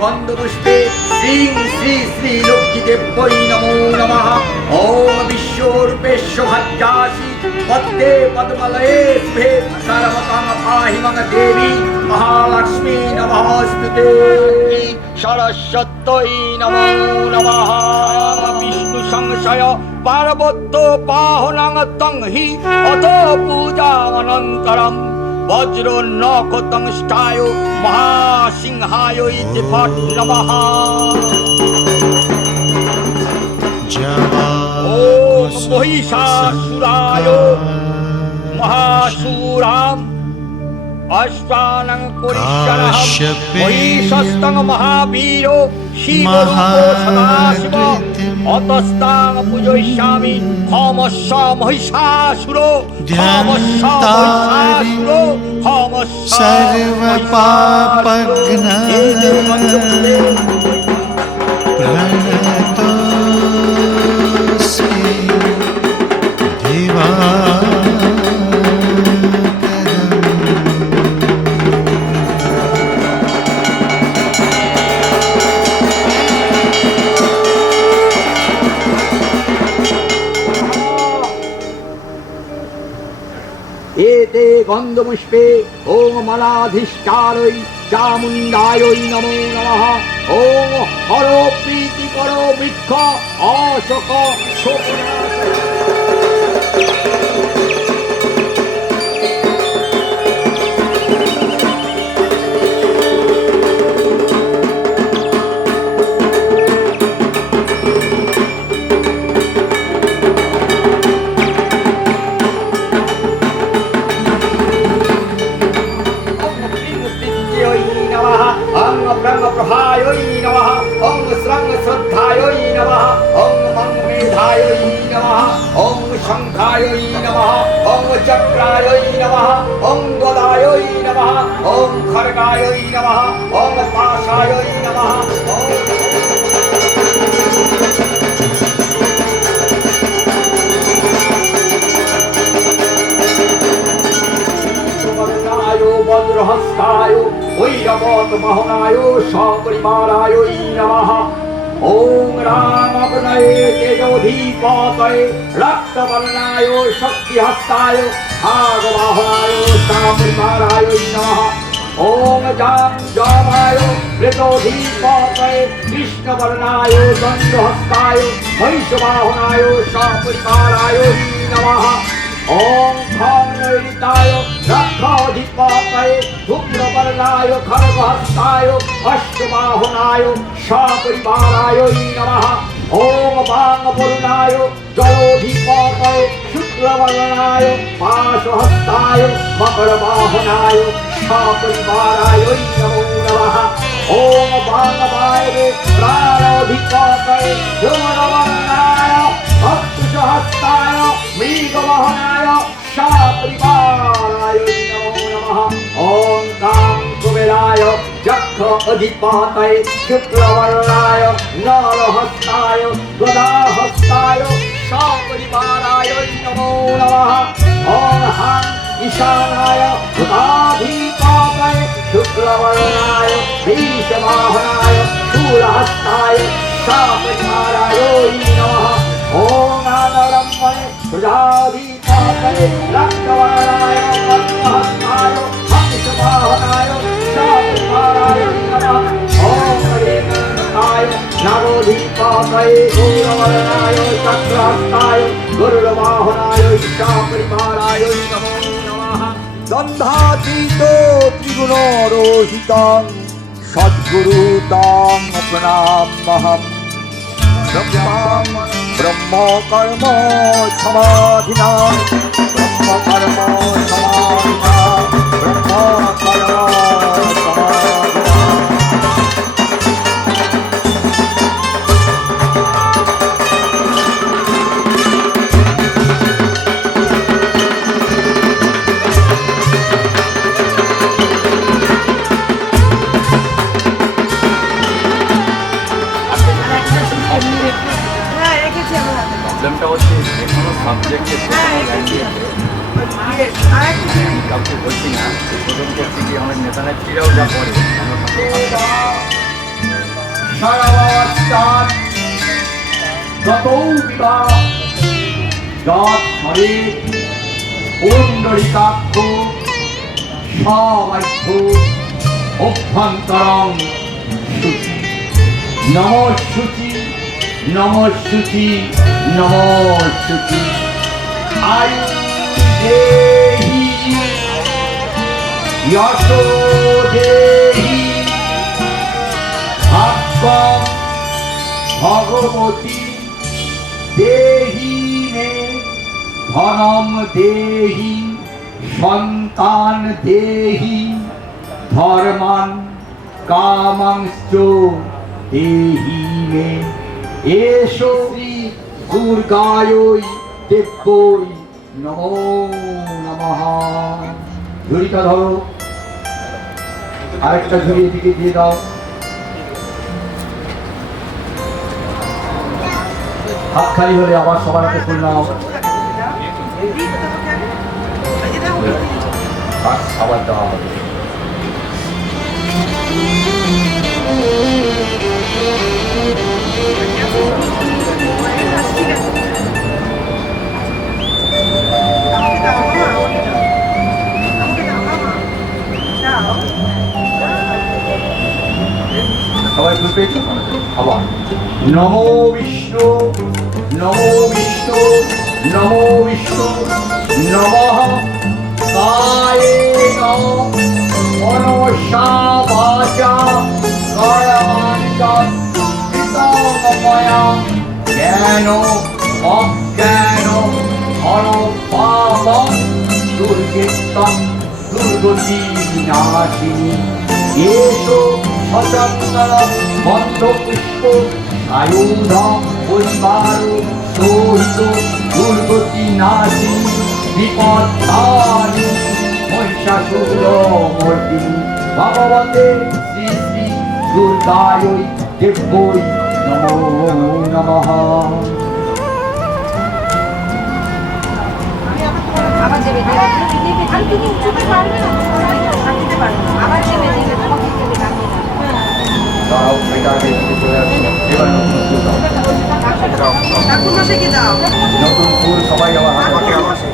गंधपुष्पे श्री श्री श्री लक्ष्मीदेव्यै नमो नमः। ओम विश्वरूपेश्वभज्जासि पद्मे पद्मलये शुभे सर्वकाम पाहि मम देवी महालक्ष्मी नमोस्तुते। सरस्वत्यै नमो नमः। विष्णु संशय पार्वत्यो पाहुनं तं हि अथ पूजामनन्तरम् वज्र नखतंष्टाय महासिंहाय इति फट् नमः। ओम महिषासुराय महाशूराम् अश्वानं कुरिष्यनः महिषस्तं महावीरो शिवरूपो सदाशिव अतस्तां पूजयिष्यामि। हमस्स महिषासुरो हमस्स महिषासुरो हमस्स सर्वपापघ्न प्रणतोऽस्मि एते गंधपुष्पे ओम मलाधिष्ठारै चामुण्डायै नमो नमः। ओम हरो प्रीतिकरो वृक्ष अशोक प्रभायै नमः। ओम श्रंग श्रद्धायै नमः। ओम मंगमेधायै नमः। ओम शंखायै नमः। ओम चक्रायै नमः। ओम गदायै नमः। ओम खड्गायै नमः। ओम पाशायै नमः। वज्रहस्ताय वैरवत महनाय सपरिवाराय नमः। ओम रामवनये तेजोधीपतये रक्तवर्णाय शक्तिहस्ताय भागवाहनाय सपरिवाराय नमः। ओम जामाय वृतोधीपतये कृष्णवर्णाय दण्डहस्ताय महिषवाहनाय सपरिवाराय नमः। ओम खण्डयिताय रक्षाधिपतये शुक्रवर्णाय खड्गहस्ताय अष्टबाहुनाय सपरिवाराय नमः। ओम वामवरुणाय जलोधिपतये शुक्रवर्णाय पाशहस्ताय मकरवाहनाय सपरिवाराय नमो नमः। ओम वामवायवे प्राणाधिपतये धूम्रवर्णाय भक्तहस्ताय मृगवाहनाय सपरिवाराय नमो नमः। ओम कामकुबेराय जक्ष अधिपतये शुक्रवर्णाय नरहस्ताय गदाहस्ताय सपरिवाराय नमो नमः। ओम हं ईशानाय भूताधिपतये शुक्रवर्णाय भीषवाहनाय शूलहस्ताय सपरिवाराय नमः। ओम नानरम्मणे प्रजाधिपतये रक्तवर्णाय पद्महस्ताय हंसवाहनाय सपरिवाराय नमः। ओम हरेन्द्राय नवोधिपतये गौरवर्णाय चक्रहस्ताय गरुडवाहनाय सपरिवाराय नमो नमः। দ্বন্দ্বাতীত ত্রিগুণরহিতং সদ্গুরু তং প্রণাম্যহম। ব্রহ্ম কর্ম সমাধিনা ব্রহ্ম কর্ম সমাধিনা ব্রহ্ম কর্ম সমাধিনা। প্রবলেমটা হচ্ছে যে কোনো সাবজেক্টে কাউকে বলছি না, প্রথম করছি কি অনেক নেতা নেত্রীরাও যা করে সর্বাবস্থান গতৌ বিবাহ যৎ হরে পুণ্ডরিকাক্ষ সবাক্য অভ্যন্তরং শুচি। নমঃ শুচি নমঃ শুচি নমঃ শুচি। আয়ু দেহি যশো দেহি ভাগ্যম ভগবতী দেহি মে ধনম দেহি সন্তান দেহি ধর্মান কামাংশ্চ দেহি মে। এসো শ্রী দুর্গায় দেব্যৈ নমো নমঃ। ঝুড়িটা ধরো, আরেকটা ঝুড়ি এদিকে দিয়ে দাও। হাত খালি হলে আবার সবার হাতে ফুল নাও। আবার দেওয়া হবে। সবাই ফুল পেয়েছো? আবার নমো বিষ্ণু নমো বিষ্ণু নমো বিষ্ণু নমঃ কায়েন মনসা বাচা কর্মাঞ্চ কৃতময়া জ্ঞান অজ্ঞান অনুপাপং দুর্গেত্তং দুর্গতি বিনাশিনী। এসো সচন্দন মন্ত্রপুষ্প আয়ুধ পরিবার সহিত দুর্গতি নাশী বিপদ্ধারী মহিষাসুর মর্দিনী ভগবতে শ্রী শ্রী দুর্গায় দেব্যৈ নমো নমঃ। আবার যাবে আর তুমি উঠতে পারবে না, থাকতে পারবে না, আবার যাবে তোমাকে দেবে কাকে দাও এটা আগে চলে আসবে। এবার নতুন ফুল দাও, ঠাকুর মশাইকে দাও নতুন ফুল সবাই আবার হাতে আরে হাতে।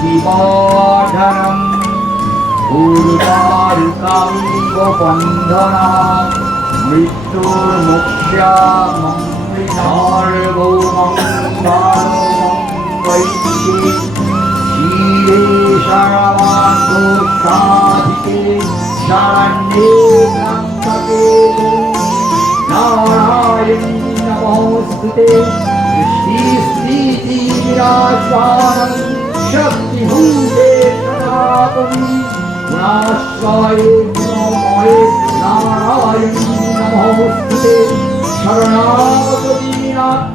শিবধরম উর্বারুকামিব বন্ধনা মৃত্যুর্মুক্ষ্যামঙ্গলমঙ্গলমঙ্গৈষ্যে শিরে সর্বাদোষাধিকে শরণ্যে ত্র্যম্বকে নারায়ণী নমস্তুতে। সৃষ্টি বিরাজমানং শক্তিভূতে সনাতনী গুণাশ্রয়ে গুণময়ে নারায়ণী নমস্তুতে। শরণাগত দীনার্থ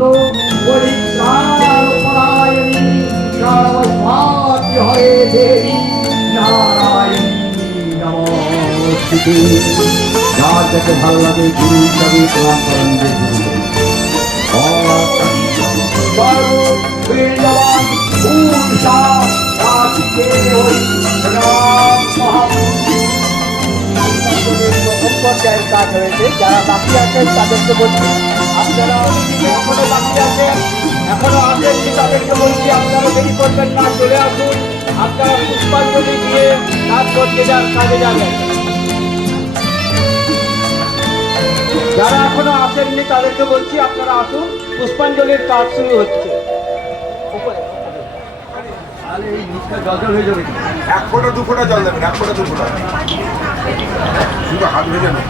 পরিত্রাণপরায়ণী সর্বস্বার্থ হরে দেবী নারায়ণী নমস্তুতে। যার যাকে ভালো লাগে গুরু হিসাবে প্রণাম করেন যে গুরু সর্ববীর্যবান পূর্ষা রাখিতে হই প্রণাম মহাপুরুষ। প্রথম পর্যায়ের কাজ হয়েছে, যারা বাকি আছেন তাদেরকে বলছি আপনারা এখনো বাকি আছেন এখনো আসেননি তাদেরকে বলছি আপনারা দেরি করবেন না, চলে আসুন। আপনারা পুষ্পাঞ্জলি দিয়ে তারপর যে যার কাজে যাবেন। যারা এখনো আসেননি তাদেরকে বলছি আপনারা আসুন, পুষ্পাঞ্জলির কাজ শুরু হচ্ছে। তাহলে এই নিচটা জল জল হয়ে যাবে কি? 1 ফোঁটা 2 ফোঁটা জল দেবেন, 1 ফোঁটা 2 ফোঁটা, শুধু হাত ভেজে নেন।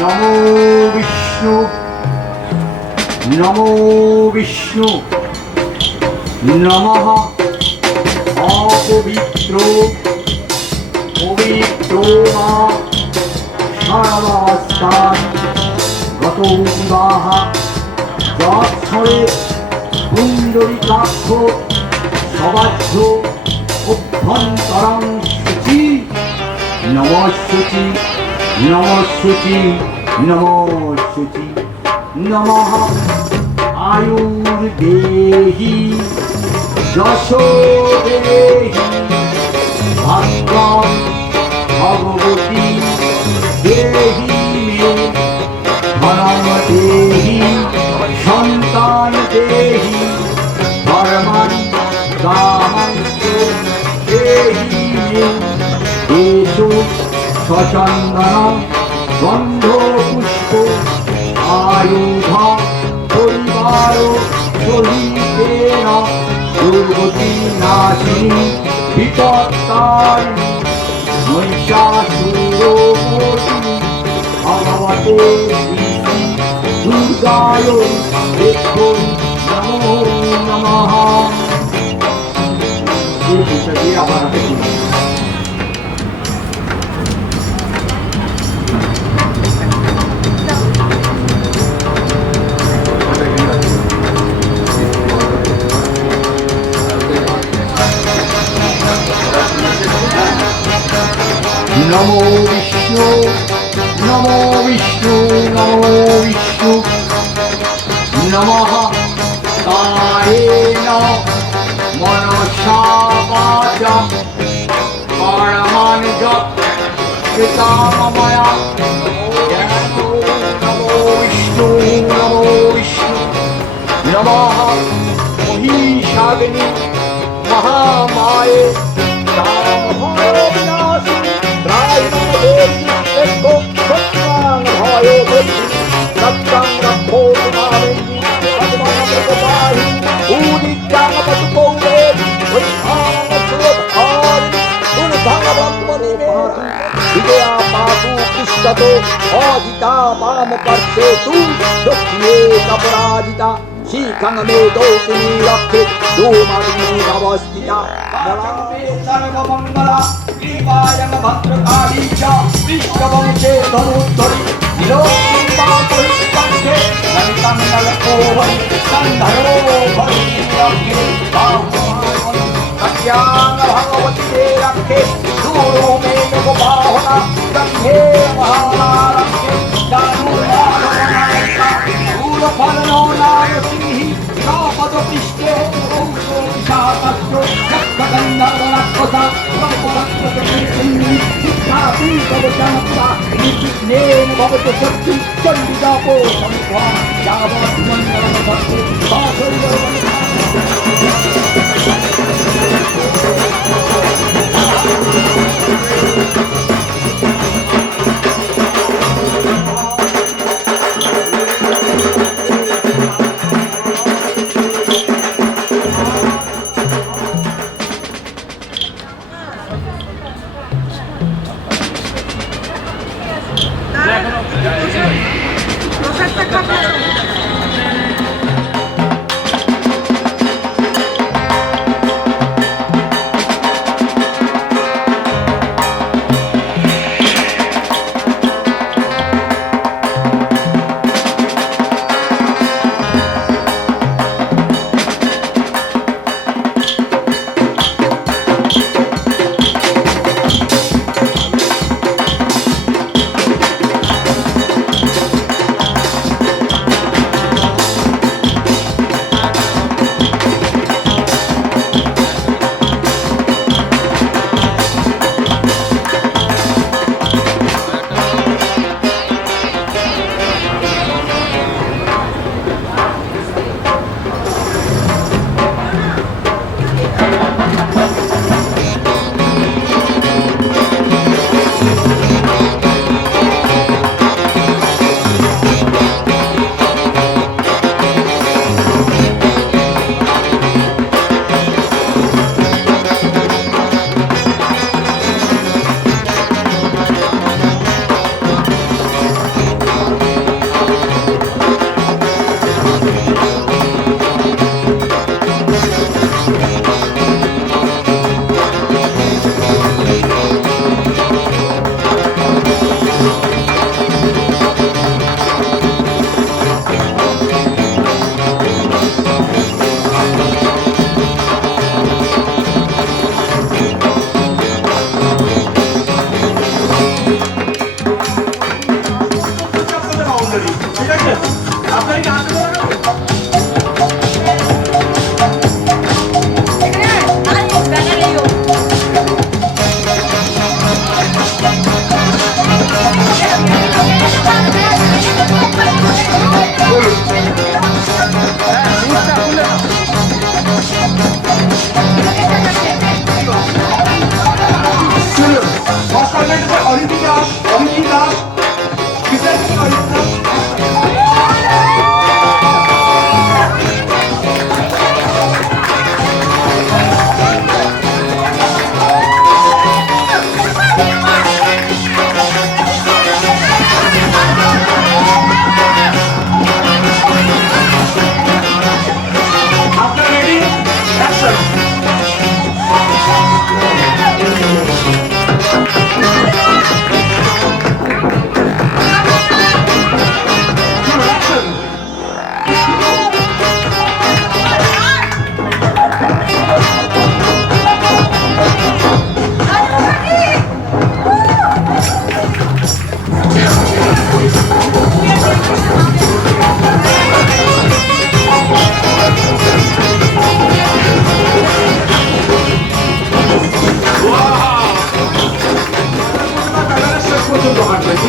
নমো বিষ্ণু নমো বিষ্ণু নমঃ অপবিত্র পবিত্র মা সর্বাবস্থান গত বিবাহ যৎসরে কুণ্ডলিকাক্ষ সবাধ্য অভ্যন্তরং শুচি নমঃশুচি নমঃশুচি নমঃশুচি নমঃ আয়ুর্দেহি যশো দেহি ভাগ্যম ভগবতী দেহি মে ধনম দেহি সন্তান দেহি ধর্মান কামাংশ দেহি মে এষু সচন্দন গন্ধ পুষ্প আয়ুধ পরিবার সহিতেন দুর্গতি নাশিনী বিপত্তারিণী মহিষাসুরমর্দিনী ভগবতে শ্রী শ্রী দুর্গায় দেখুন নমো নমঃ। এই বিষয়টি আমার হাতে তুলে দিন। নমো বিষ্ণু নমো বিষ্ণু নমো বিষ্ণু নমঃ কায়েন মনসা বাচা পরমাণুজ কৃতাময়া নমো বিষ্ণু নমো বিষ্ণু নমঃ মহিষাগ্নি মহামায়ে বিনাশিনী অজিতা বাম পার্শ্বে তু দক্ষিণে অপরাজিতা শিখং মে দৌতিনি রক্ষে দোমাগ্নি অবস্থিতা সর্বমঙ্গলা কৃপায়ং ভদ্রকালী চ বিশ্ববংশে ধনুদ্ধরি নীলোৎপীতাপরিষ্কন্ধে ললিতং নলকোহরি সন্ধরো ভরিরক্ষে সত্যাং ভগবতে রক্ষে দূরো মে লোকবাহনা গন্ধে মহারাক্ষে দানুর্মাধবনায়িকা দূরফলনো নারসিংহি পদপৃষ্ঠে ঔষধিশাস্ত্র গন্ধর্বরাক্ষসা निर्विघ्नेन भवतु शक्ति चण्डिदापो समित्वा यावत् मण्डलं भवतु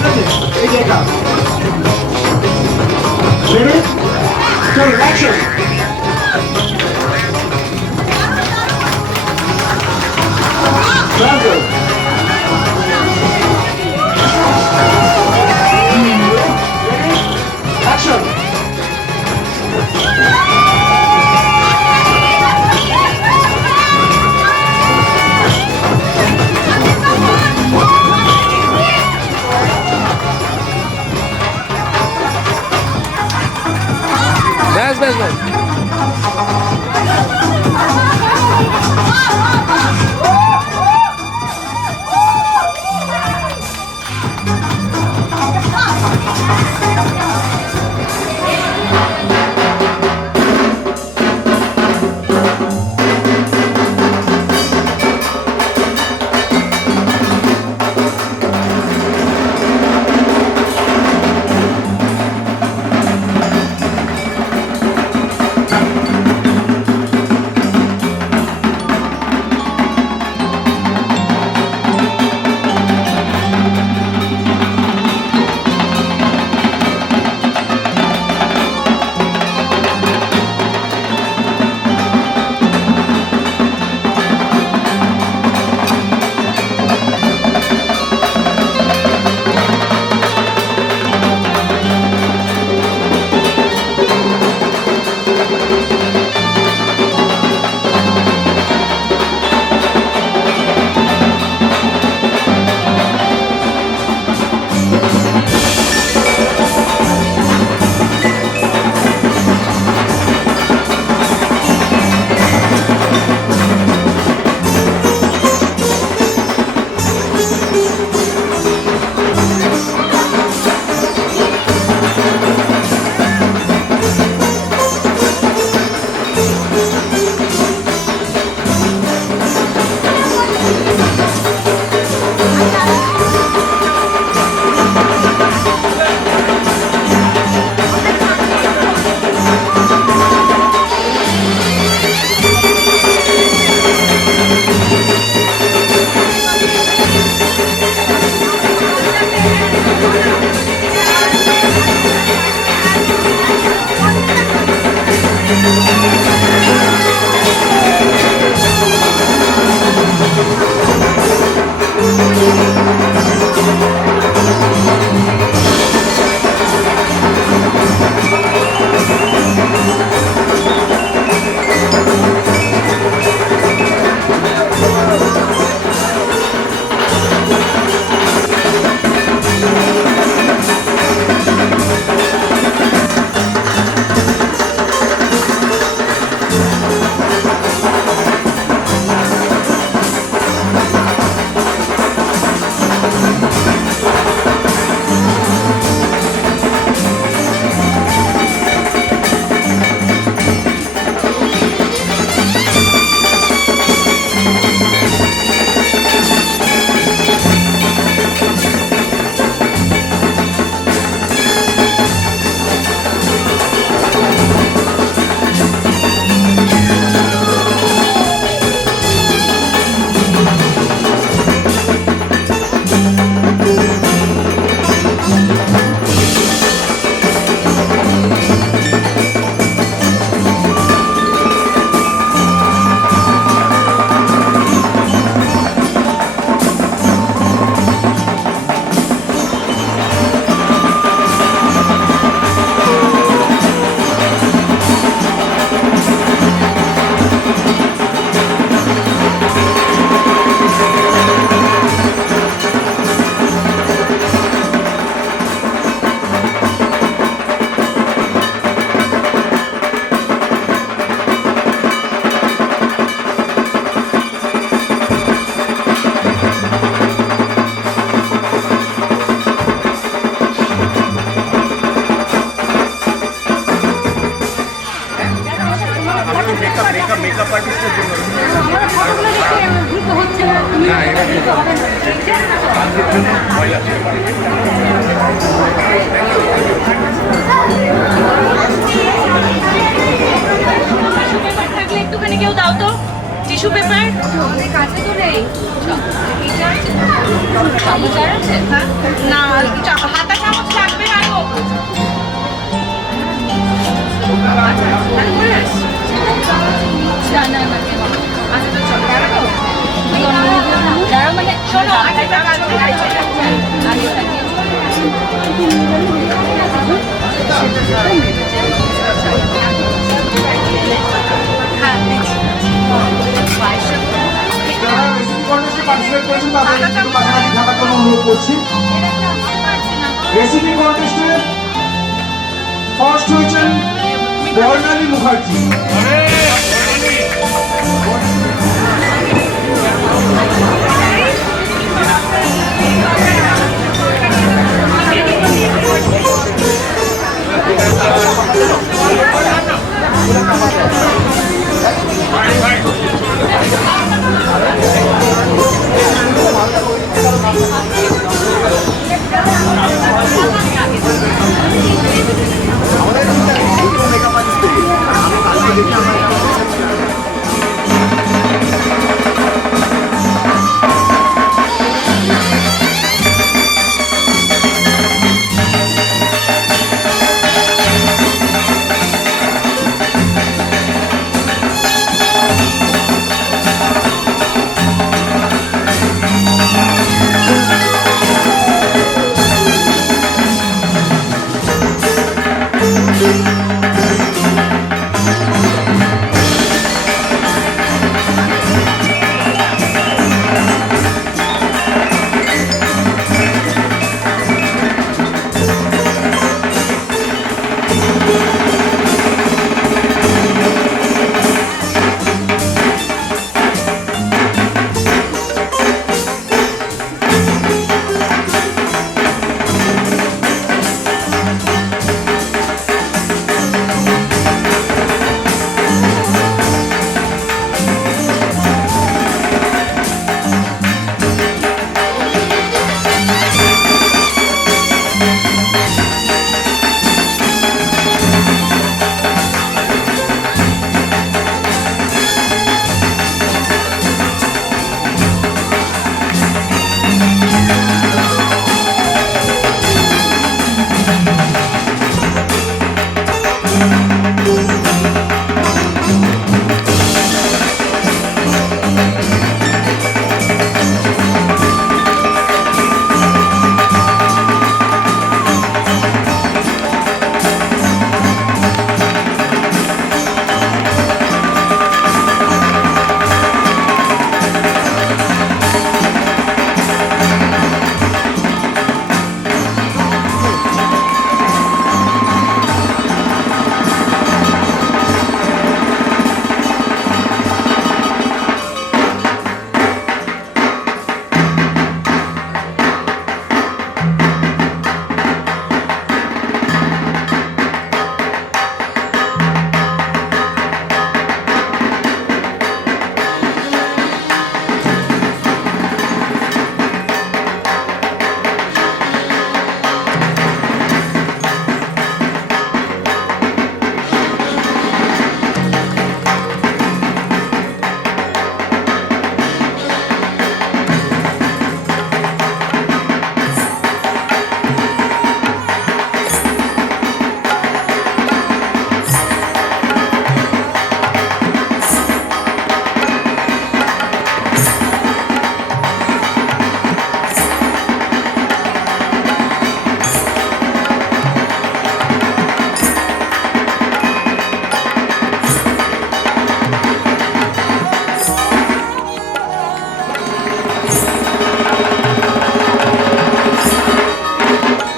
আছে এই যে এটা রেডি চল অ্যাকশন Bravo! Action! ব্যাস ব্যাস ব্যাস মেকআপ আর্টিস্টের জন্য আমার ফটোগুলো দেখে দ্রুত হচ্ছে না তুমি হবে না কাজের জন্য ভয় লাগছে টিস্যু পেপার থাকলে একটুখানি কেউ দাও তো টিস্যু পেপার আমাদের কাছে তো নেই এটা আছে চামচ আর আছে? না হাতা চামচ লাগবে আরো। আচ্ছা তো চলো দাঁড়াও মানে শোনো আগে পার্টিসিপেট করেছেন তাদের একটু কাছাকাছি থাকার জন্য অনুরোধ করছি। রেসিপি কন্টেস্টে ফার্স্ট হয়েছেন বর্ণালী Mukherjee.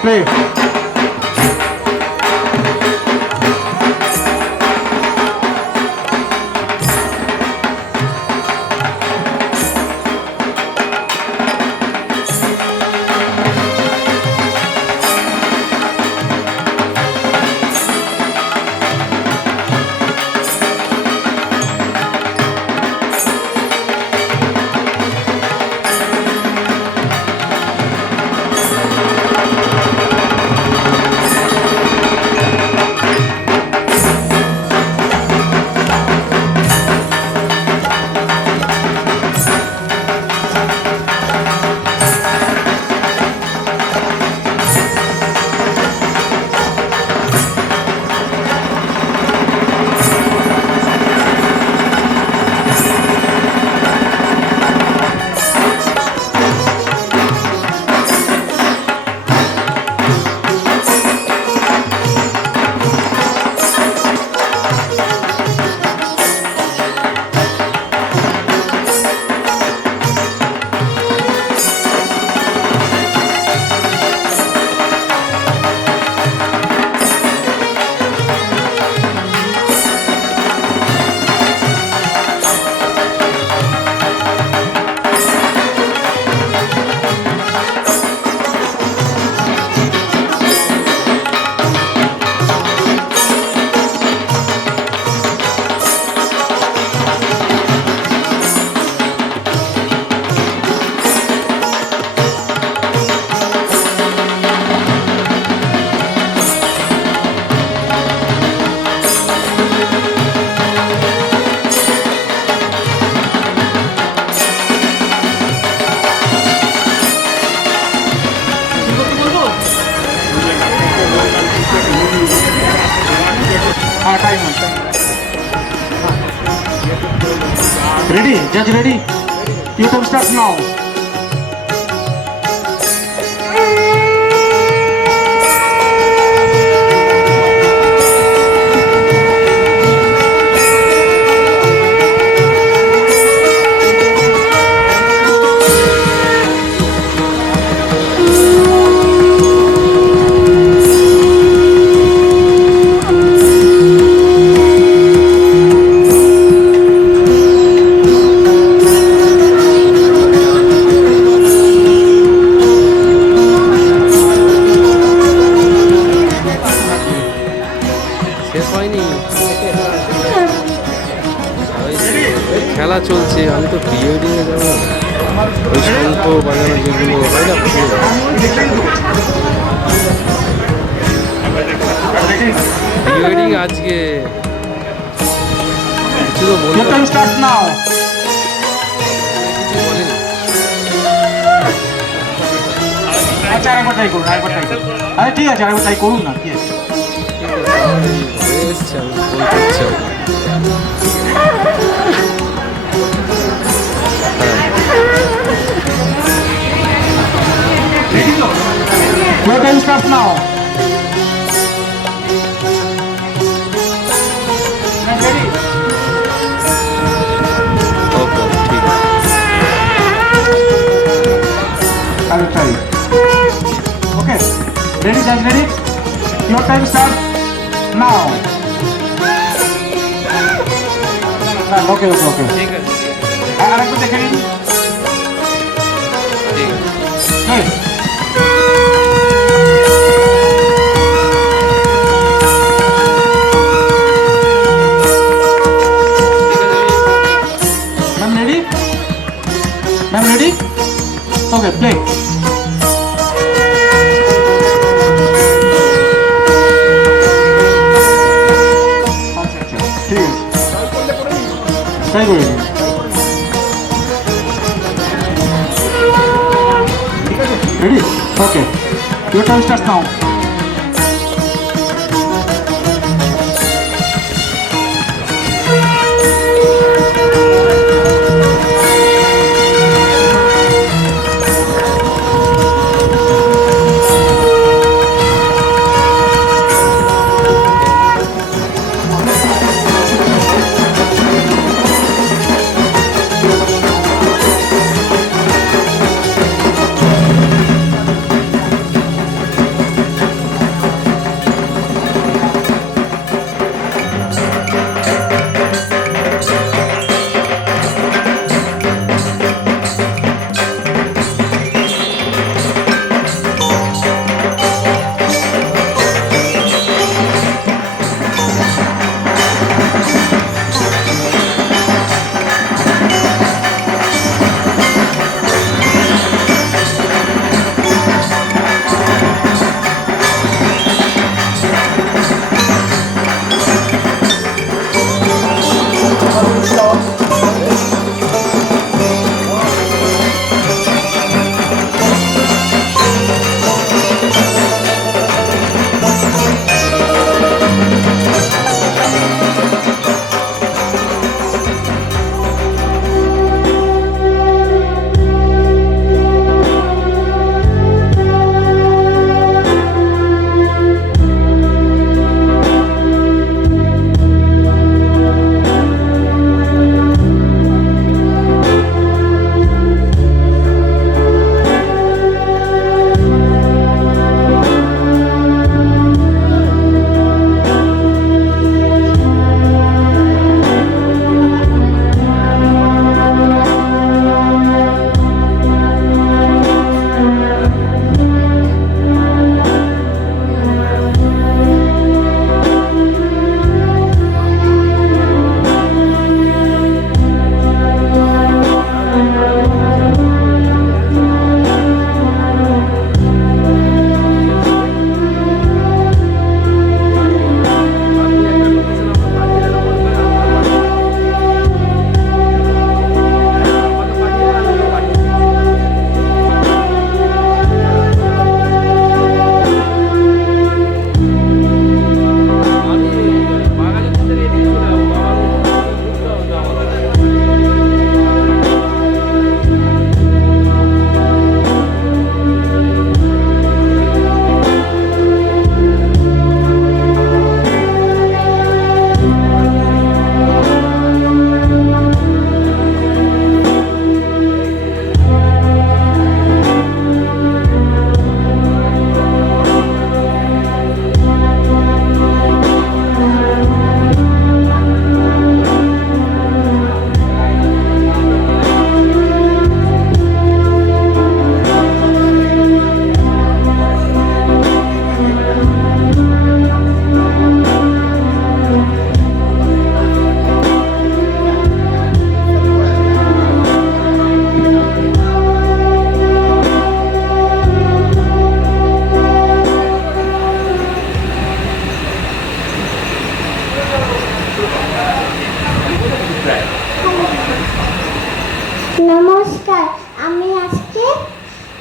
Play. Ready? Judge ready? Your time starts now. শেষ হয়নি ওই খেলা চলছে, আমি তো প্রি ওয়েডিংয়ে যাবো না। ওই শঙ্খ বাজানো যেগুলো হয় না প্রি ওয়েডিং আজকে কিছু তো Your বলবো time starts now. কিছু বলেনি। আচ্ছা আরেকবার ট্রাই করুন, আরেকবার ট্রাই করুন। আরে ঠিক আছে, আরেকবার ট্রাই করুন না, কি আছে? ঠিক আছে, আমি হয়ে এসছে, আমি বলতে ইচ্ছা হলো। Your time starts now. Ready? ওকে ঠিক আছে। I will try. Okay. Ready, guys, ready? Your time starts now. Okay, okay, okay. ঠিক আছে আরেকটু দেখে নিন। ঠিক আছে। Hey. Ma'am, ready? Ma'am, ready? Okay, play. আচ্ছা আচ্ছা ঠিক আছে ট্রাই করে নিন ready okay your time starts now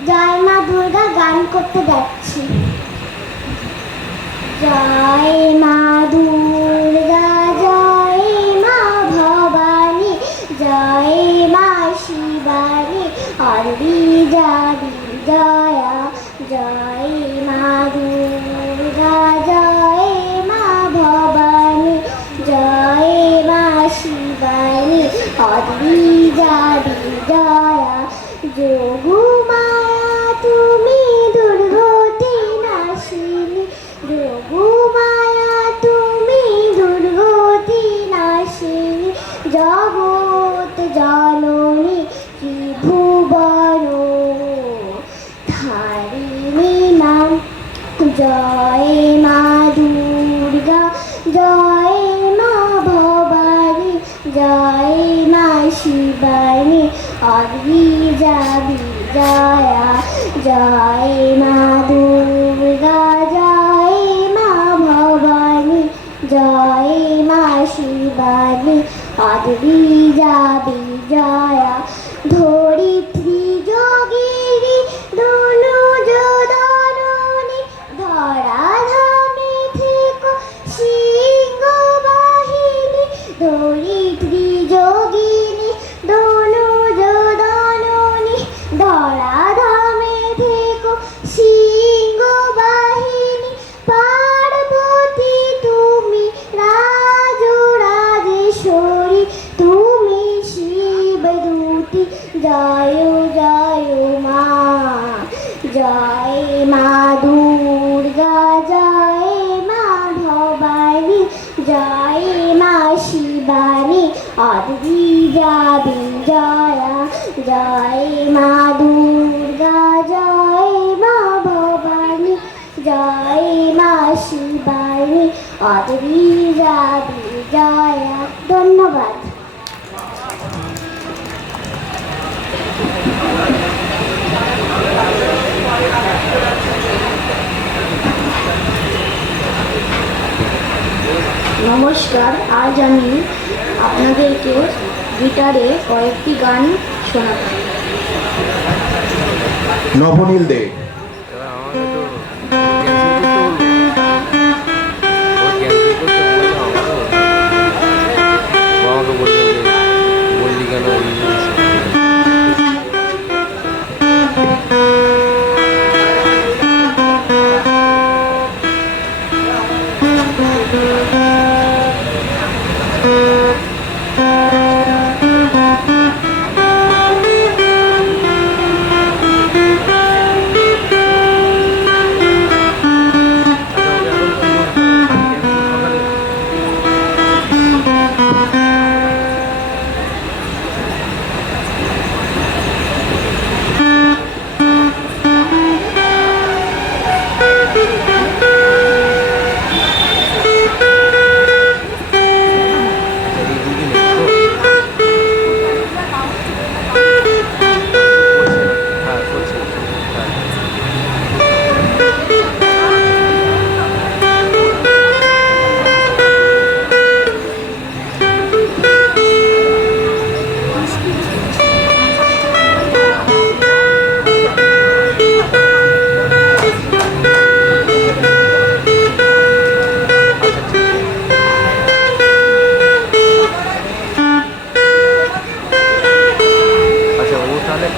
জয় মা দুর্গা গান করতে যাচ্ছি। জয় মা দুর্গা, জয় মা ভবানী, জয় মা শিবানী, অর্বিজা বিজয়া। জয় মা দুর্গা, জয় মা ভবানী, জয় মা শিবানী, অর্বিজা বিজয়া। যোগু মায়া তুমি দুর্গতি নাশিনী, যোগু মায়া তুমি দুর্গতি নাশিনী, জগৎ জননী ত্রিভুবন ধারিণী নাম। জয় মা দুর্গা, জয় মা ভবানী, জয় মা শিবানী, অর্বিজা বিজয়া। জয় মা দুর্গা, জয় মা ভবানী, জয় মা শিবানী, অর্বিজা বিজয়া। ধরিত্রী যোগিনী দনুজ দননী, ধরা ধামে থেকো সিংহ বাহিনী। ধরিত্রী যোগিনী দনুজ দননী, ধরা ধামে থেকো সিংহ বাহিনী। পার্বতী তুমি রাজরাজেশ্বরী, তুমি শিব দূতি। জয় জয় মা, জয় মা দুর্গা, জয় মা ভবানী, জয় মা শিবানী, অর্বিজা বিজয়া। জয় মা দুর্গা, জয় মা ভবানী, জয় মা শিবানী, অর্বিজা বিজয়া। ধন্যবাদ। নমস্কার, আজ আমি আপনাদেরকে গিটারে কয়েকটি গান শোনাব। নবনীল দে। এবার আমাকে তো ক্যান্সেল করতে বললো। ওর ক্যান্সেল করতে বললো আমাকে বললেন যে বললি কেন এই জিনিস।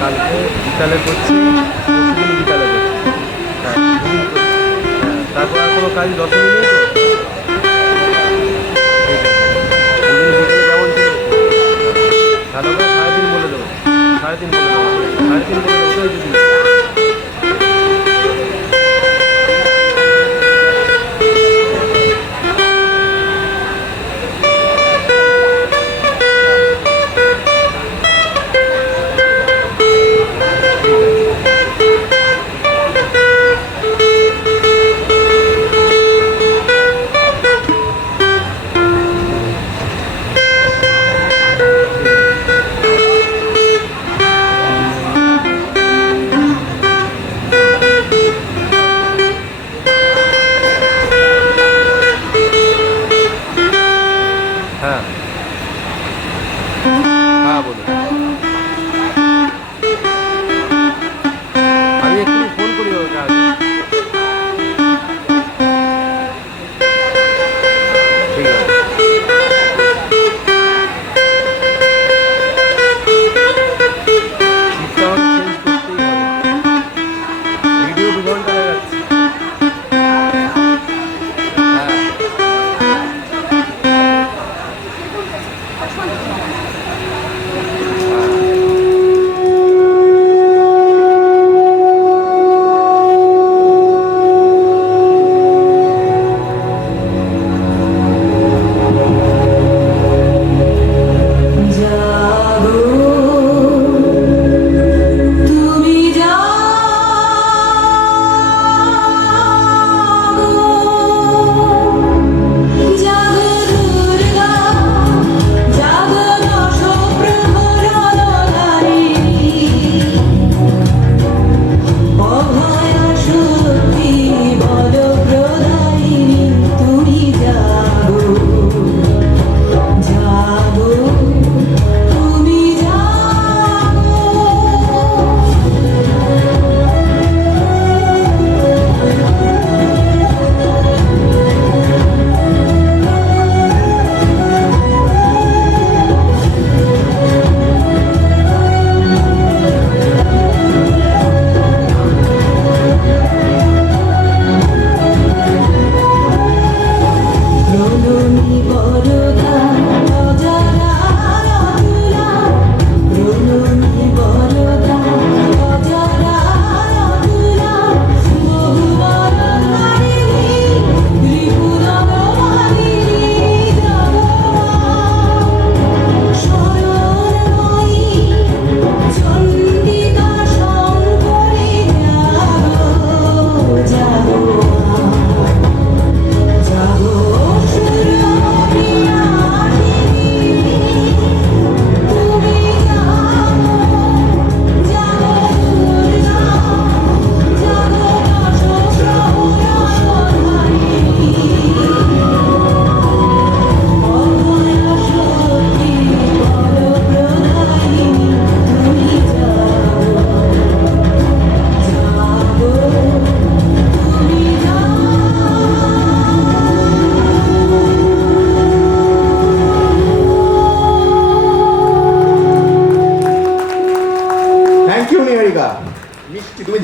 কালকে বিকালে করছি, পরশুদিন বিকালে করছি। তারপর আর কোনো কাজ দশমী নেই তো? ঠিক আছে, ওদিন বিকেলে কেমন ছিল ভালো করে 3.5 বলে দেবো, 3.5 বলে দেবো, 3.5 বলে দেবো যদি।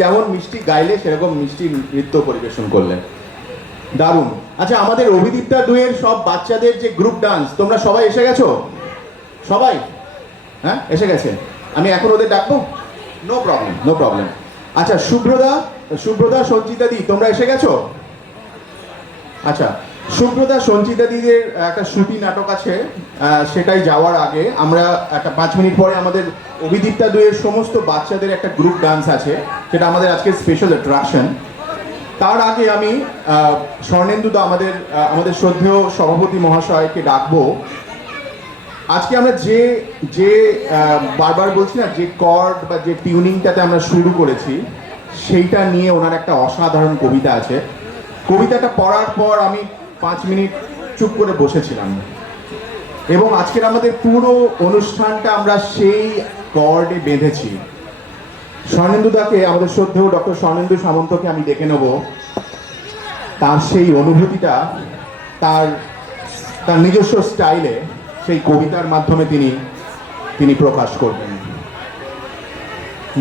যেমন মিষ্টি গাইলে সেরকম মিষ্টি নৃত্য পরিবেশন করলেন, দারুণ। আচ্ছা, আমাদের অভিদীপ্তা দুয়ের সব বাচ্চাদের যে গ্রুপ ডান্স, তোমরা সবাই এসে গেছো? সবাই হ্যাঁ এসে গেছে? আমি এখন ওদের ডাকবো? No problem, no problem. আচ্ছা, শুভ্রদা সঞ্চিতা দি, তোমরা এসে গেছো? আচ্ছা, শুভ্রদা সঞ্চিতা দিদের একটা শ্রুতি নাটক আছে, সেটাই যাওয়ার আগে আমরা একটা 5 মিনিট পরে আমাদের অভিদীপ্তা দুয়ের সমস্ত বাচ্চাদের একটা গ্রুপ ডান্স আছে, সেটা আমাদের আজকে স্পেশাল অ্যাট্রাকশন। তার আগে আমি স্বর্ণেন্দুদা আমাদের শ্রদ্ধেয় সভাপতি মহাশয়কে ডাকবো। আজকে আমরা যে বারবার বলছি না, যে কর্ড বা যে টিউনিংটাতে আমরা শুরু করেছি, সেইটা নিয়ে ওনার একটা অসাধারণ কবিতা আছে। কবিতাটা পড়ার পর আমি 5 মিনিট চুপ করে বসেছিলাম, এবং আজকের আমাদের পুরো অনুষ্ঠানটা আমরা সেই কর্ডে বেঁধেছি। স্বর্ণেন্দুদাকে, আমাদের শ্রদ্ধেয় ডক্টর স্বর্ণেন্দু সামন্তকে আমি ডেকে নেব। তার সেই অনুভূতিটা তার নিজস্ব স্টাইলে সেই কবিতার মাধ্যমে তিনি প্রকাশ করবেন।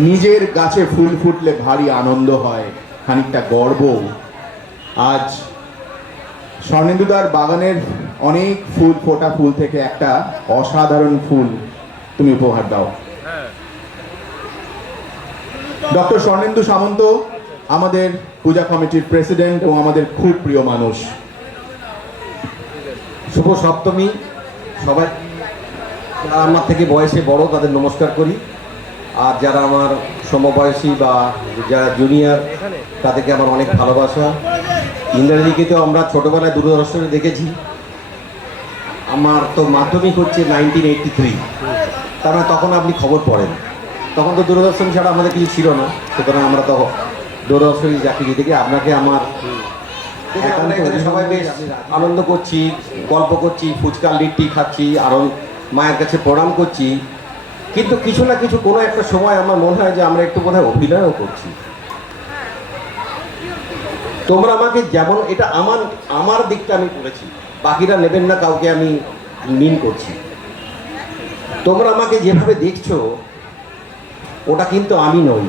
নিজের গাছে ফুল ফুটলে ভারী আনন্দ হয়, খানিকটা গর্ব। আজ স্বর্ণেন্দুদার বাগানের অনেক ফোটা ফুল থেকে একটা অসাধারণ ফুল তুমি উপহার দাও। ডক্টর স্বর্ণেন্দু সামন্ত আমাদের পূজা কমিটির প্রেসিডেন্ট এবং আমাদের খুব প্রিয় মানুষ। শুভ সপ্তমী। সবাই যারা আমার থেকে বয়সে বড় তাদের নমস্কার করি, আর যারা আমার সমবয়সী বা যারা জুনিয়র তাদেরকে আমার অনেক ভালোবাসা। ইন্দ্রাজিকে তো আমরা ছোটোবেলায় দূরদর্শনে দেখেছি। আমার তো মাধ্যমিক হচ্ছে 1983, তার মানে তখন আপনি খবর পড়েন। তখন তো দূরদর্শন ছাড়া আমাদের কিছু ছিল না, সুতরাং আমরা তো দূরদর্শনই চাকরি দেখে আপনাকে আমার এখানে সবাই বেশ আনন্দ করছি, গল্প করছি, ফুচকা লিট্টি খাচ্ছি, আর মায়ের কাছে প্রণাম করছি। কিন্তু কিছু না কিছু কোনো একটা সময় আমার মনে হয় যে আমরা একটু বোধহয় অভিনয়ও করছি। তোমরা আমাকে যেমন, এটা আমার দিকটা আমি করেছি, বাকিরা নেবেন না, কাউকে আমি মিন করছি। তোমরা আমাকে যেভাবে দেখছো ওটা কিন্তু আমি নই,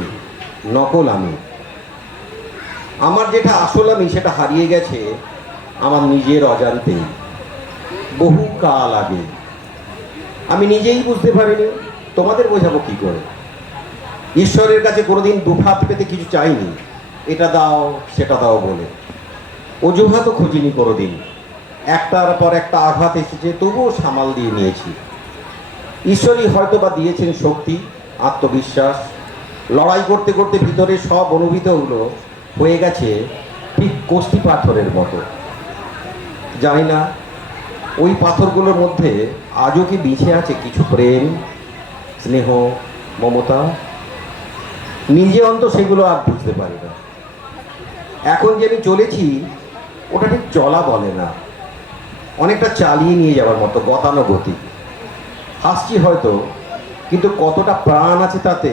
নকল আমি। আমার যেটা আসল আমি সেটা হারিয়ে গেছে আমার নিজের অজান্তে, বহু কাল আগে। আমি নিজেই বুঝতে পারিনি, তোমাদের বোঝাবো কি করে? ঈশ্বরের কাছে কোনোদিন দুহাত পেতে কিছু চাইনি, এটা দাও সেটা দাও বলে। অজুহাতও খুঁজিনি কোনোদিন। একটার পর একটা আঘাত এসেছে, তবুও সামাল দিয়ে নিয়েছি। ঈশ্বরই হয়তো বা দিয়েছেন শক্তি, আত্মবিশ্বাস। লড়াই করতে করতে ভিতরে সব অনুভূতিগুলো হয়ে গেছে ঠিক কষ্টি পাথরের মতো। জানি না ওই পাথরগুলোর মধ্যে আজও কি বিছে আছে কিছু প্রেম, স্নেহ, মমতা। নিজে অন্ত সেগুলো আর বুঝতে পারি না। এখন যে আমি চলেছি ওটা ঠিক চলা বলে না, অনেকটা চালিয়ে নিয়ে যাওয়ার মতো, গতানুগতিক। হাসছি হয়তো, কিন্তু কতটা প্রাণ আছে তাতে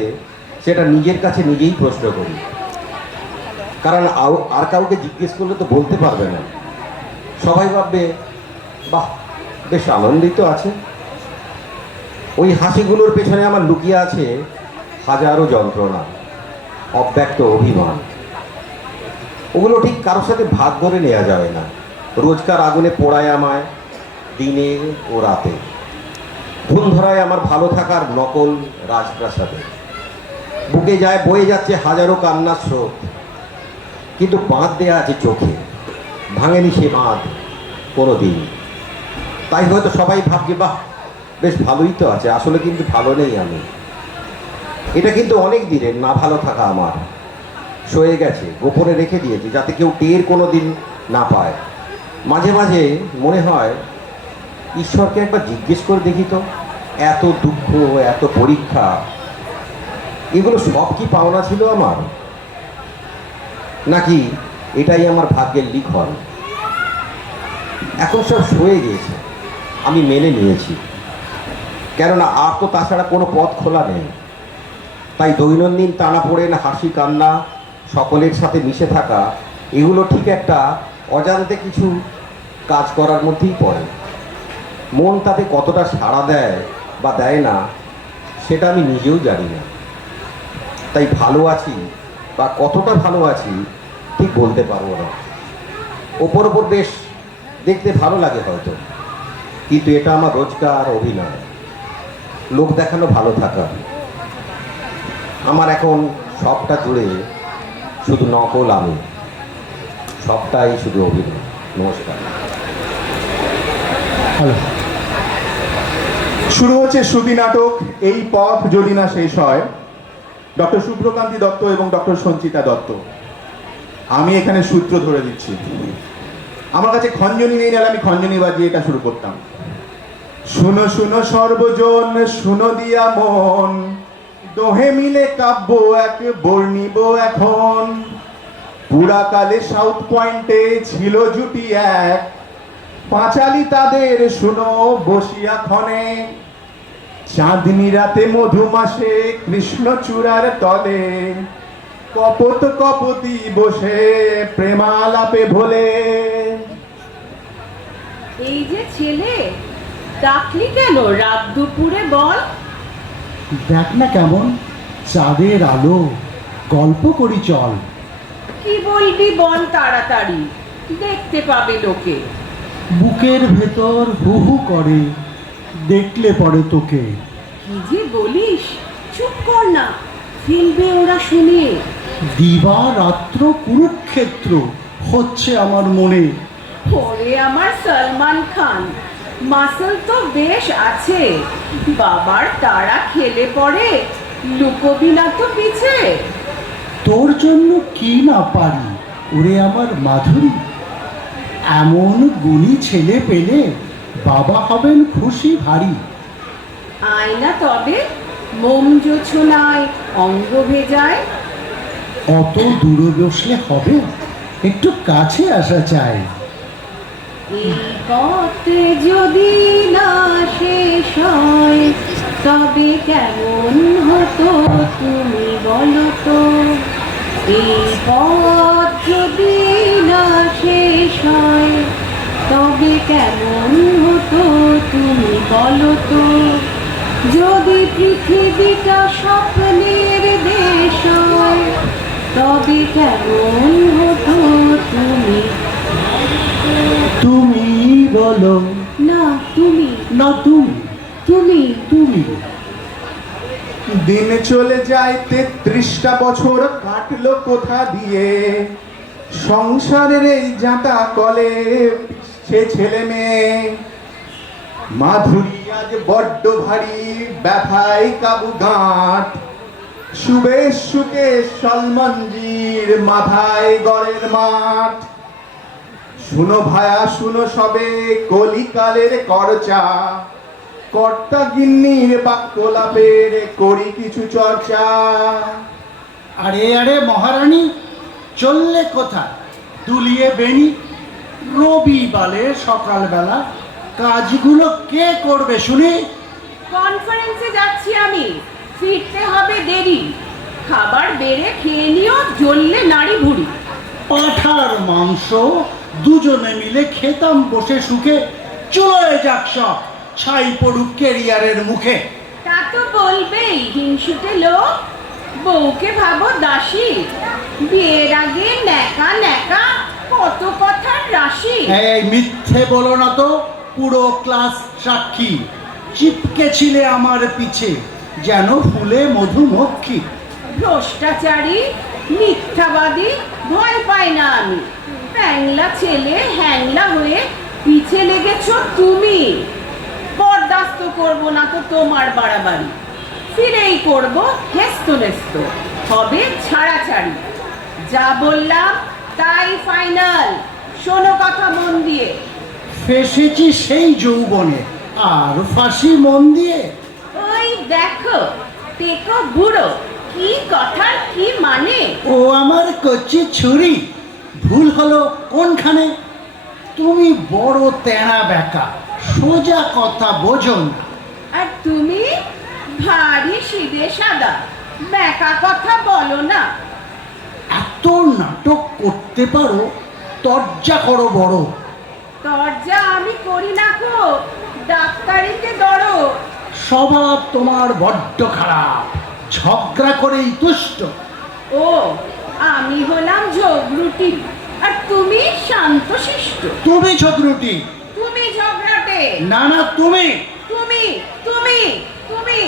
সেটা নিজের কাছে নিজেই প্রশ্ন করি। কারণ আর কাউকে জিজ্ঞেস করলে তো বলতে পারবে না। সবাই ভাববে বাহ বেশ আনন্দিত আছে। ওই হাসিগুলোর পেছনে আমার লুকিয়ে আছে হাজারো যন্ত্রণা, অব্যক্ত অভিমান। ওগুলো ঠিক কারোর সাথে ভাগ করে নেওয়া যাবে না। রোজকার আগুনে পোড়ায় আমায় দিনে ও রাতে, ঘুম ধরায় আমার ভালো থাকার নকল রাজপ্রাসাদে। বুকে যায় বয়ে যাচ্ছে হাজারো কান্নার স্রোত, কিন্তু বাঁধ দেয়া আছে চোখে, ভাঙেনি সে বাঁধ কোনো দিন। তাই হয়তো সবাই ভাবছে বাহ বেশ ভালোই তো আছে, আসলে কিন্তু ভালো নেই আমি। এটা কিন্তু অনেক দিনের না ভালো থাকা আমার, সয়ে গেছে, গোপনে রেখে দিয়েছি যাতে কেউ টের কোনো দিন না পায়। মাঝে মাঝে মনে হয় ঈশ্বরকে একবার জিজ্ঞেস করে দেখি তো, এত দুঃখ, এত পরীক্ষা, এগুলো সব কি পাওনা ছিল আমার, নাকি এটাই আমার ভাগ্যের লিখন? এখন সব সয়ে গিয়েছে, আমি মেনে নিয়েছি, কেননা আর তো তাছাড়া কোনো পথ খোলা নেই। তাই দৈনন্দিন টানাপোড়েন, হাসি কান্না, সকলের সাথে মিশে থাকা, এগুলো ঠিক একটা অজান্তে কিছু কাজ করার মধ্যেই পড়ে। মন তাতে কতটা সাড়া দেয় বা দেয় না সেটা আমি নিজেও জানি না। তাই ভালো আছি বা কতটা ভালো আছি ঠিক বলতে পারবো না। ওপর ওপর বেশ দেখতে ভালো লাগে হয়তো, কিন্তু এটা আমার রোজকার অভিনয়, লোক দেখানো ভালো থাকা। আমার এখন সবটা জুড়ে শুধু নকল আমি, সবটাই শুধু অভিনয়। নমস্কার। শুরু হচ্ছে শ্রুতি নাটক এই পথ যদি না শেষ হয়, ডক্টর শুভ্রকান্তি দত্ত এবং ডক্টর সঞ্চিতা দত্ত। আমি এখানে সূত্র ধরে দিচ্ছি। আমার কাছে খঞ্জনি নেই, নাহলে আমি খঞ্জনি বাজিয়ে এটা শুরু করতাম। শুনো শুনো সর্বজন, শুনো দিয়া মন, দোহে মিলে কাব্য এক বর্ণিব এখন। পুরাকালে সাউথ পয়েন্টে ছিল জুটি এক, পাঁচালি তাদের শুনো বসিয়া ক্ষণে। চাঁদনি রাতে মধুমাসে কৃষ্ণচূড়ার তলে, কপত কপতি বসে প্রেমালাপে ভোলে। এই যে ছেলে, ডাকলি কেন রাত দুপুরে বল? দেখ না কেমন চাঁদের আলো, গল্প করি চল। কি বলবি বল তাড়াতাড়ি, দেখতে পাবে লোকে। বুকের ভেতর হু হু করে, দেখলে পরে তোকে। কি যে বলিস, চুপ কর না, ফেলবে ওরা শুনে। দিবা রাত্র কুরুক্ষেত্র হচ্ছে আমার মনে। ওরে আমার সলমান খান, মাসল তো বেশ আছে, বাবার তারা খেলে পড়ে, লুকোবি না তো পিছে। তোর জন্য কি না পারি ওরে আমার মাধুরী। এমন গুণী ছেলে পেলে বাবা হবেন খুশি ভারী। আয়না তবে মোম জোছনায় অঙ্গ ভেজায়। অত দূরে বসলে হবে, একটু কাছে আসা চাই। এই পথে যদি না শেষ হয়, তবে কেমন হতো তুমি বলো তো। এই পথ যদি না শেষ হয়, তবে কেমন হতো তুমি বলো তো। যদি পৃথিবীটা স্বপ্নের দেশ হয়, তবে কেমন হতো তুমি। তুমি বলো না তুমি, না তুমি, তুমি তুমি। দিন চলে যায় 33টা বছর কাটলো কোথা দিয়ে, সংসারের এই জাঁতা কলে সে ছেলে মেয়ে। মাধুরী আজ বড্ড ভারী, ব্যথায় কাবু গাঁট, সুবেশ সুকেশ সলমঞ্জির মাথায় গড়ের মাঠ। শুনো ভায়া শুনো সবে কলিকালের করচা, কর্তা গিন্নির বাক্যলাপের করি কিছু চর্চা। আরে আরে মহারানী, চললে কোথায় দুলিয়ে বেনি? রবিবারে সকালবেলা কাজগুলো কে করবে শুনি? কনফারেন্সে যাচ্ছি আমি, ফিরতে হবে দেরি। খাবার বেড়ে খেয়ে নিও, জ্বললে নাড়ি ভুড়ি। পাঠার মাংস দুজনে মিলে খেতাম বসে সুখে। চলে যাক সব, ছাই পড়ুক কেরিয়ারের মুখে। তা তো বলবেই হিংসুটে লোক, বউকে ভাবো দাসী। বিয়ের আগে ন্যাকা ন্যাকা কত কথার রাশি। এই মিথ্যে বলো না তো, পুরো ক্লাস সাক্ষী। চিপকে ছিলে আমার পিছে যেন ফুলে মধুমক্ষী। ভ্রষ্টাচারী মিথ্যাবাদী ভয় পাই না আমি। প্যাংলা ছেলে হ্যাংলা হয়ে পিছে লেগেছ তুমি। বরদাস্ত করবো না তো তোমার বাড়াবাড়ি, ফিরেই করবো হেস্ত নেস্ত, হবে ছাড়াছাড়ি। যা বললাম তাই ফাইনাল, শোনো কথা মন দিয়ে। ফেসেছি সেই যৌবনে, আর ফাঁসি মন দিয়ে। ওই দেখো টেকো বুড়ো, কি কথার কি মানে। ও আমার কচি ছুরি, ভুল হলো কোনখানে? তুমি বড় তেড়া বেকা, সোজা কথা বোঝো না। আর তুমি ভারী সিধে সাদা, বেকা কথা বলো না। এত নাটক করতে পারো, তর্জা করো বড়। দরজা আমি করি না গো, ডাক্তারিতে দরো। স্বভাব তোমার বড্ড খারাপ, ঝগড়া করেই তুষ্ট। ও আমি হলাম ঝগড়ুটি আর তুমি শান্তশিষ্ট। তুমি ঝগড়ুটি। তুমি ঝগড়াটে। না না, তুমি তুমি তুমি তুমি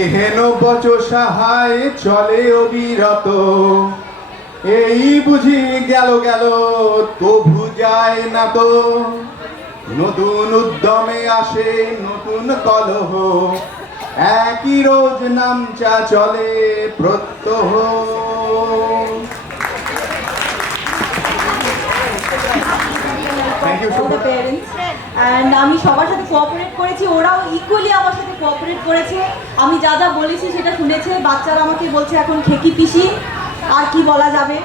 এহেন বচসাহায় চলে অবিরত, এই বুঝি গেল গেল তবু যায় না তো। নতুন উদ্যমে আসে নতুন কলহ, একই রোজ নামচা চলে প্রত্যহ। Thank you all the parents and আমি সবার সাথে কোঅপারেট করেছি, ওরাও ইকুয়ালি আমার সাথে কোঅপারেট করেছে। আমি যা যা বলেছি সেটা শুনেছে। বাচ্চারা আমাকে বলছে এখন খেকি পিসি, আর কি বলা যাবে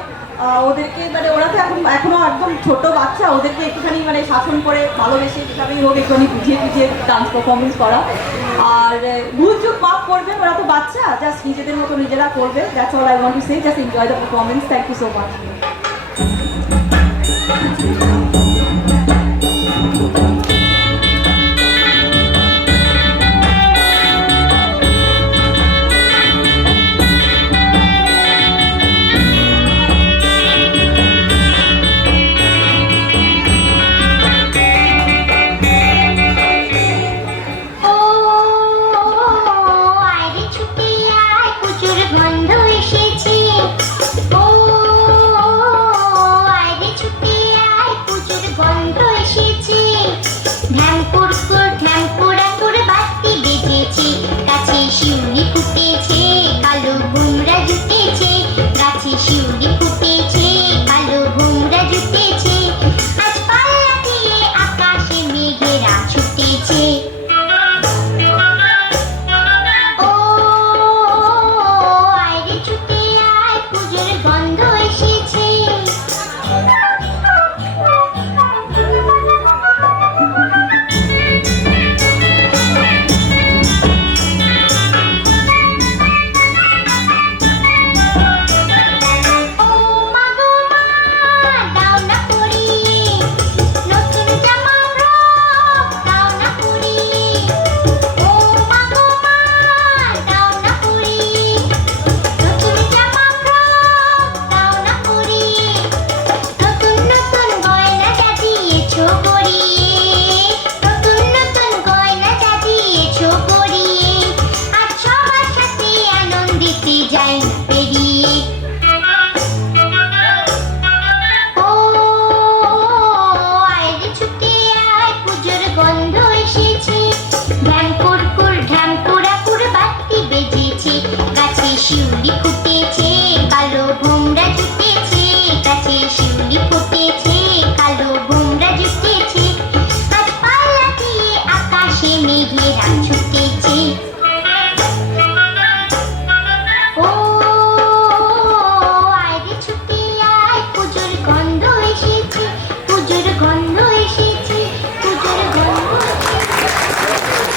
ওদেরকে, মানে ওরা তো এখনো একদম ছোট বাচ্চা, ওদেরকে একটুখানি মানে শাসন করে ভালোবেসে যেভাবেই হোক একটুখানি বুঝিয়ে ডান্স পারফরমেন্স করা। আর ভুল চুক মাফ করবেন, ওরা তো বাচ্চা, জাস্ট নিজেদের মতো নিজেরা করবে। That's all I want to say, just enjoy the performance. Thank you so much.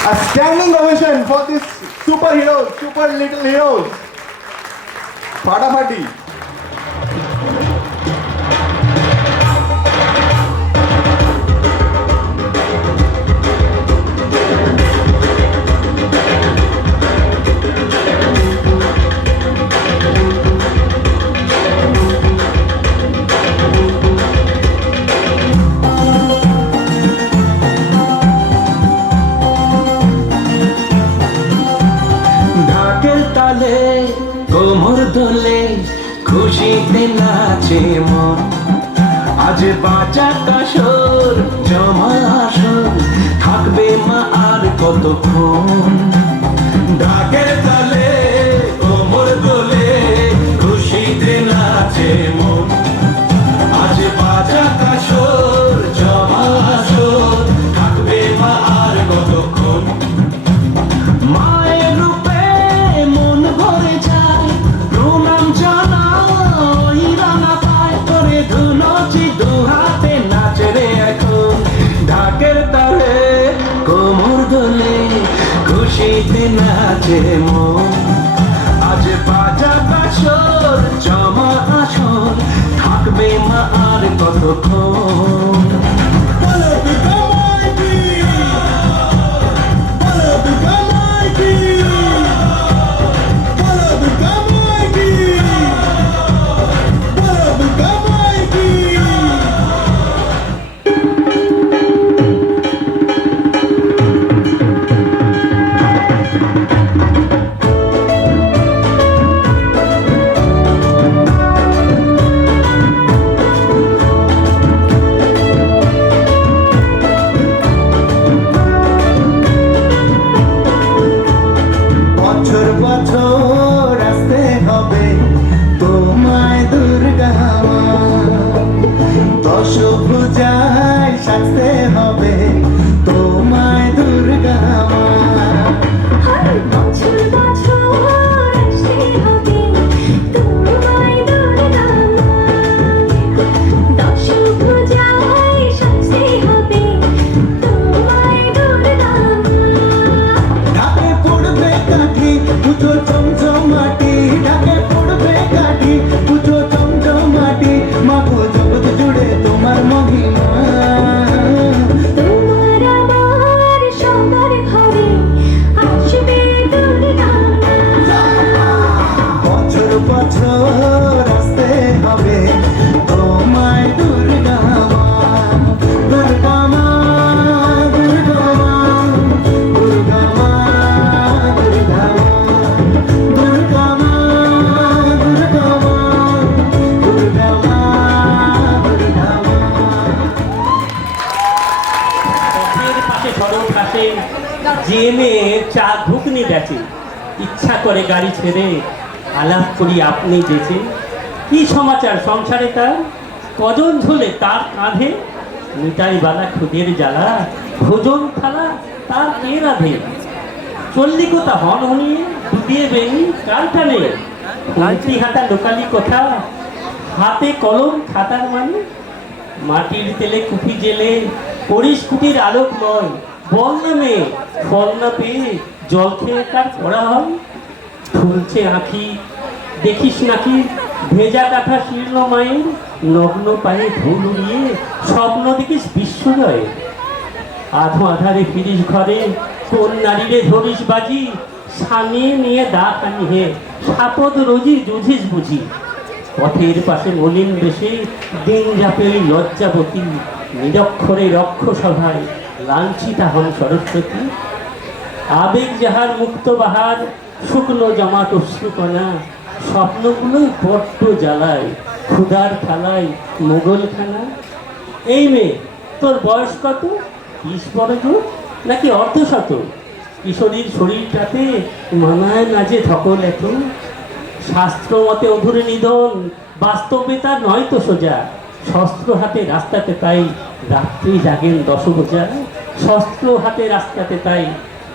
A standing ovation for this superheroes, super little heroes. ফাটাফাটি। কোমর দোলে খুশিতে নাচে মন, আজ বাঁচা কাশর জমা আসর, থাকবে মা আর কতক্ষণ। ঢাকের তালে কোমর দোলে খুশিতে নাচে মন, আজ বাঁচা কাশর জমা আসর, থাকবে মা আর কতক্ষণ। মায়ের রূপে মন ভরে যায়, প্রণাম জানাই রানা পায় করে ধুনচি দুহাতে নাচে রে এখন। ঢাকের তালে কোমর দোলে খুশিতে নাচে মন, আজ বাজা কাশর জমা আসর, থাকবে মা আর কতক্ষণ। আসতে হবে তোমায় দুর্গা মা, দুর্গা মা, দুর্গা মা, দুর্গা মা, দুর্গা মা, দুর্গা মা, দুর্গা মা, দুর্গা মা, দুর্গা মা। পথের পাশে সড়ক ঘাসে যে মেয়ে চা ঘুগনি বেচে, ইচ্ছা করে গাড়ি ছেড়ে আলাপ করি আপনি বেঁচে। কি সমাচার সংসারে তার, কজন ঝোলে তার কাঁধে, মিটাই বালা খুদের জ্বালা, ভোজন থালা তার কে রাধে। চল্লি কোথা হন হনিয়ে ডুবিয়ে বেনি কার টানে, লালটি হাতা লোকালি কথা, হাতে কলম খাতার মানে, মাটির তেলে কুপি জেলে পরিশ কুটির আলোকময়, বল না মেয়ে ফল না পেয়ে জল খেয়ে তার পড়া হয়। ফুলছে আঁখি দেখিস নাকি ভেজা কাঁথা শীর্ণ মায়ের, নগ্ন পায়ে ধুল উড়িয়ে স্বপ্ন দেখিস বিশ্বজয়ে। আধো আধারে ফিরিস ঘরে কোন নারীরে ধরিস বাজি, সানিয়ে নিয়ে দাঁত আনিয়ে সাপদ রোজি জুঝিস বুঝি। পথের পাশে মলিন বেশে দিন যাপে ওই লজ্জাবতী, নিরক্ষরে রক্ষ সভায় লাঞ্ছিতা হন সরস্বতী। আবেগ যাহার মুক্ত বাহার শুকনো জমাট অশ্রুকণা, স্বপ্নগুলোই বড্ড জ্বালায় ক্ষুধার থালায় মোগলখানা। এই মেয়ে তোর বয়স কত, 20 বড় নাকি অর্ধশত? কিশোরীর শরীরটাতে মানায় না যে ধকল এত, শাস্ত্র মতে অধুরে নিধন বাস্তবে তার নয় তো সোজা। শস্ত্র হাতে রাস্তাতে তাই রাত্রি জাগেন 10 বোঝা, শস্ত্র হাতে রাস্তাতে তাই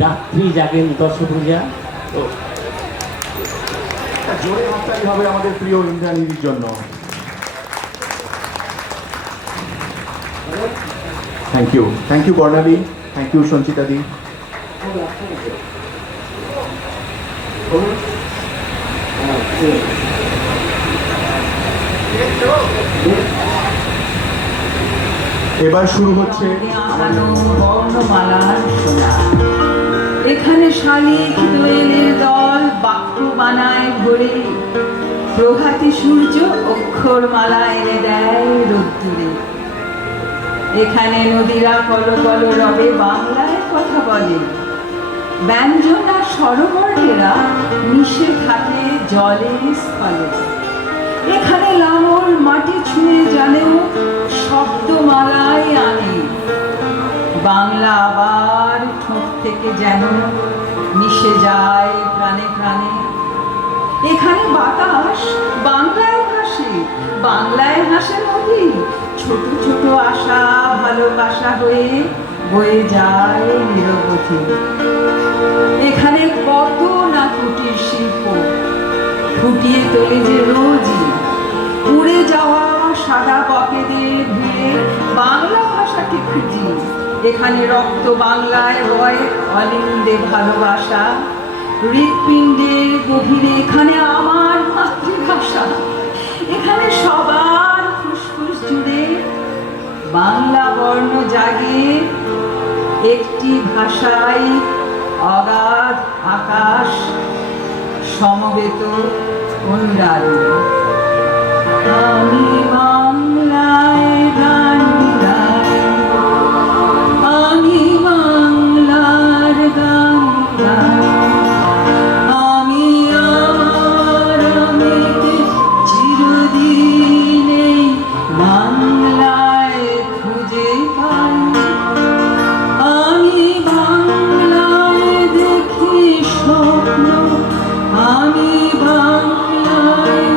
রাত্রি জাগেন 10 বোঝা। জোরে হাততালি হবে আমাদের প্রিয় ইন্দ্রাণীর জন্য। Thank you Barnali, thank you Sanchita দি। এবার শুরু হচ্ছে বর্ণমালার শোনা। এখানে শালিক দোয়েলের দল বাক্য বানায় ভরে, প্রভাতী সূর্য অক্ষরমালা এনে দেয় রোদ্দুরে। এখানে নদীরা কল কল রবে বাংলায় কথা বলে, ব্যঞ্জন আর স্বরবর্ণেরা মিশে থাকে জলে স্থলে। এখানে লাঙল মাটি ছুঁয়ে জানেও শব্দমালাই আনে, বাংলা আবার ঠোঁট থেকে যেন মিশে যায় প্রাণে প্রাণে। এখানে বাতাস বাংলায় হাসে, বাংলায় হাসে নদী, ছোট ছোট আশা ভালোবাসা হয়ে বয়ে যায় নিরবধি। এখানে কত না কুটির শিল্প ফুটিয়ে তোলে যে রোজই, উড়ে যাওয়া সাদা বকেদের ভিড়ে বাংলা ভাষাকে খুঁজি। এখানে রক্ত বাংলায় বয় অলিন্দে ভালোবাসা, হৃৎপিণ্ডের গভীরে এখানে আমার মাতৃভাষা। এখানে সবার ফুসফুস জুড়ে বাংলা বর্ণ জাগে, একটি ভাষায় অগাধ আকাশ সমবেত অনুরাগে। আমি বাংলায় গান গাই, আমি বাংলার গান গাই, আমি আমার আমিকে চিরদিন এই বাংলায় খুঁজে পাই। আমি বাংলায় দেখি স্বপ্ন, আমি বাংলায়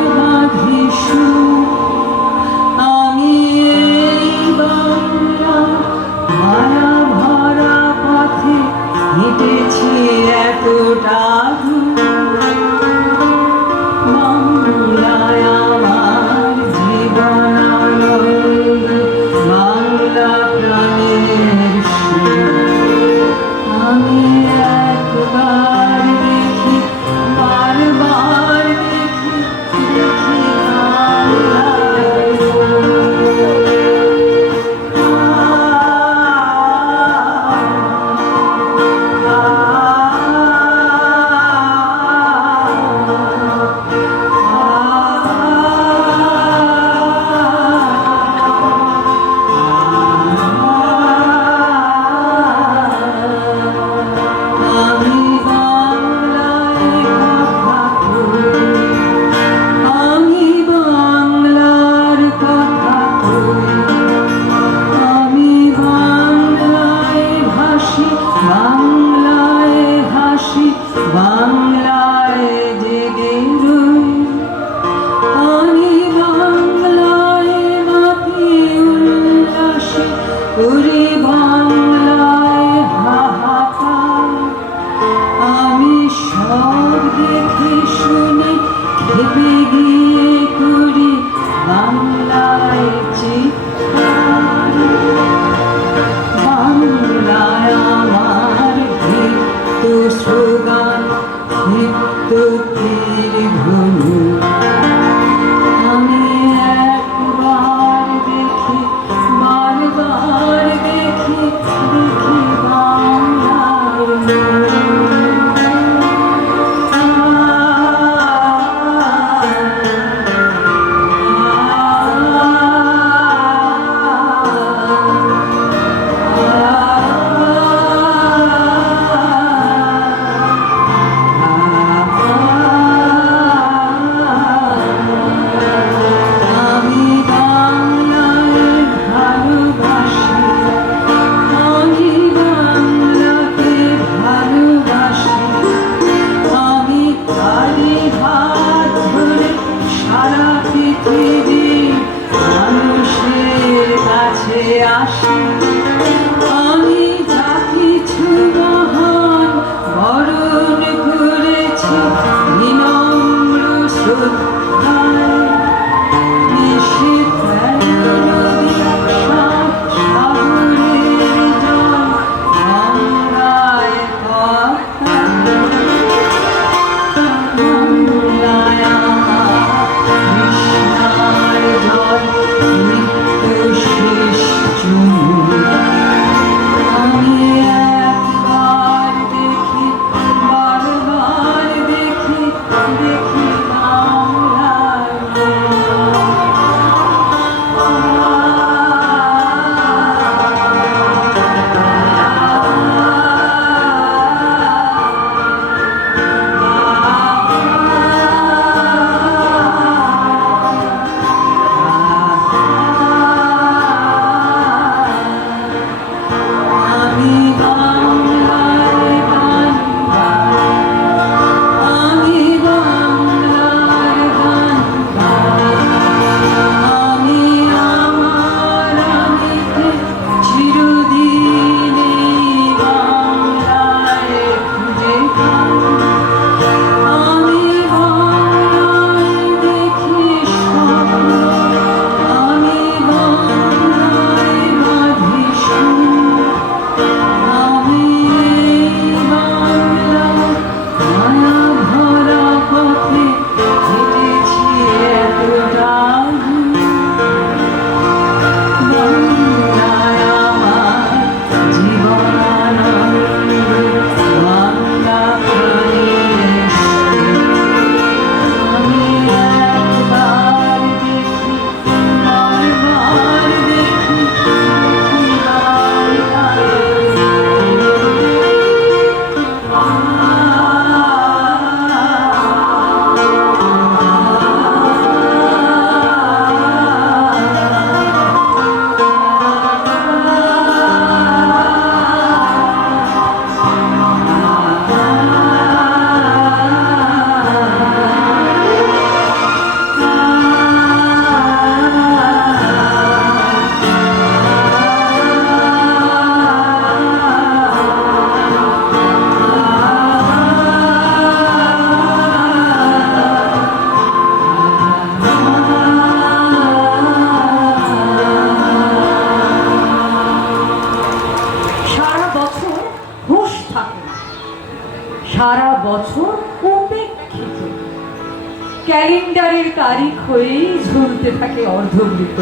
তারিখ হয়েই ঝুলতে থাকে অর্ধবৃত।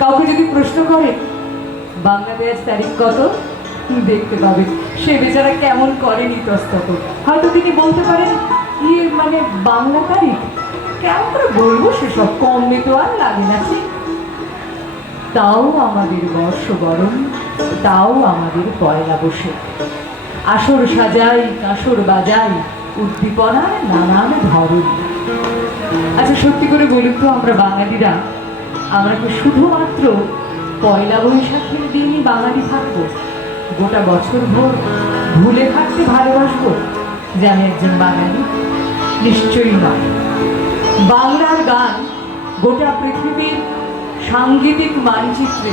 কাউকে যদি প্রশ্ন করে বাংলাতে আজ তারিখ কত, দেখতে পাবে সে বেচারা কেমন করে ইতস্তত। হয়তো তিনি বলতে পারেন মানে বাংলা তারিখ কেমন করে বলবো, সেসব কমে তো আর লাগে না ঠিক। তাও আমাদের বর্ষবরণ, তাও আমাদের পয়লা বৈশাখ। আসর সাজাই, কাসর বাজাই, উদ্দীপনার নানান ধরন। আচ্ছা সত্যি করে বলুন তো, আমরা বাঙালিরা আমরা কি শুধুমাত্র পয়লা বৈশাখের দিনই বাঙালি থাকবো? গোটা বছর ভোর ভুলে থাকতে ভালোবাসবো যে আমি একজন বাঙালি? নিশ্চয়ই নয়। বাংলার গান গোটা পৃথিবীর সাংগীতিক মানচিত্রে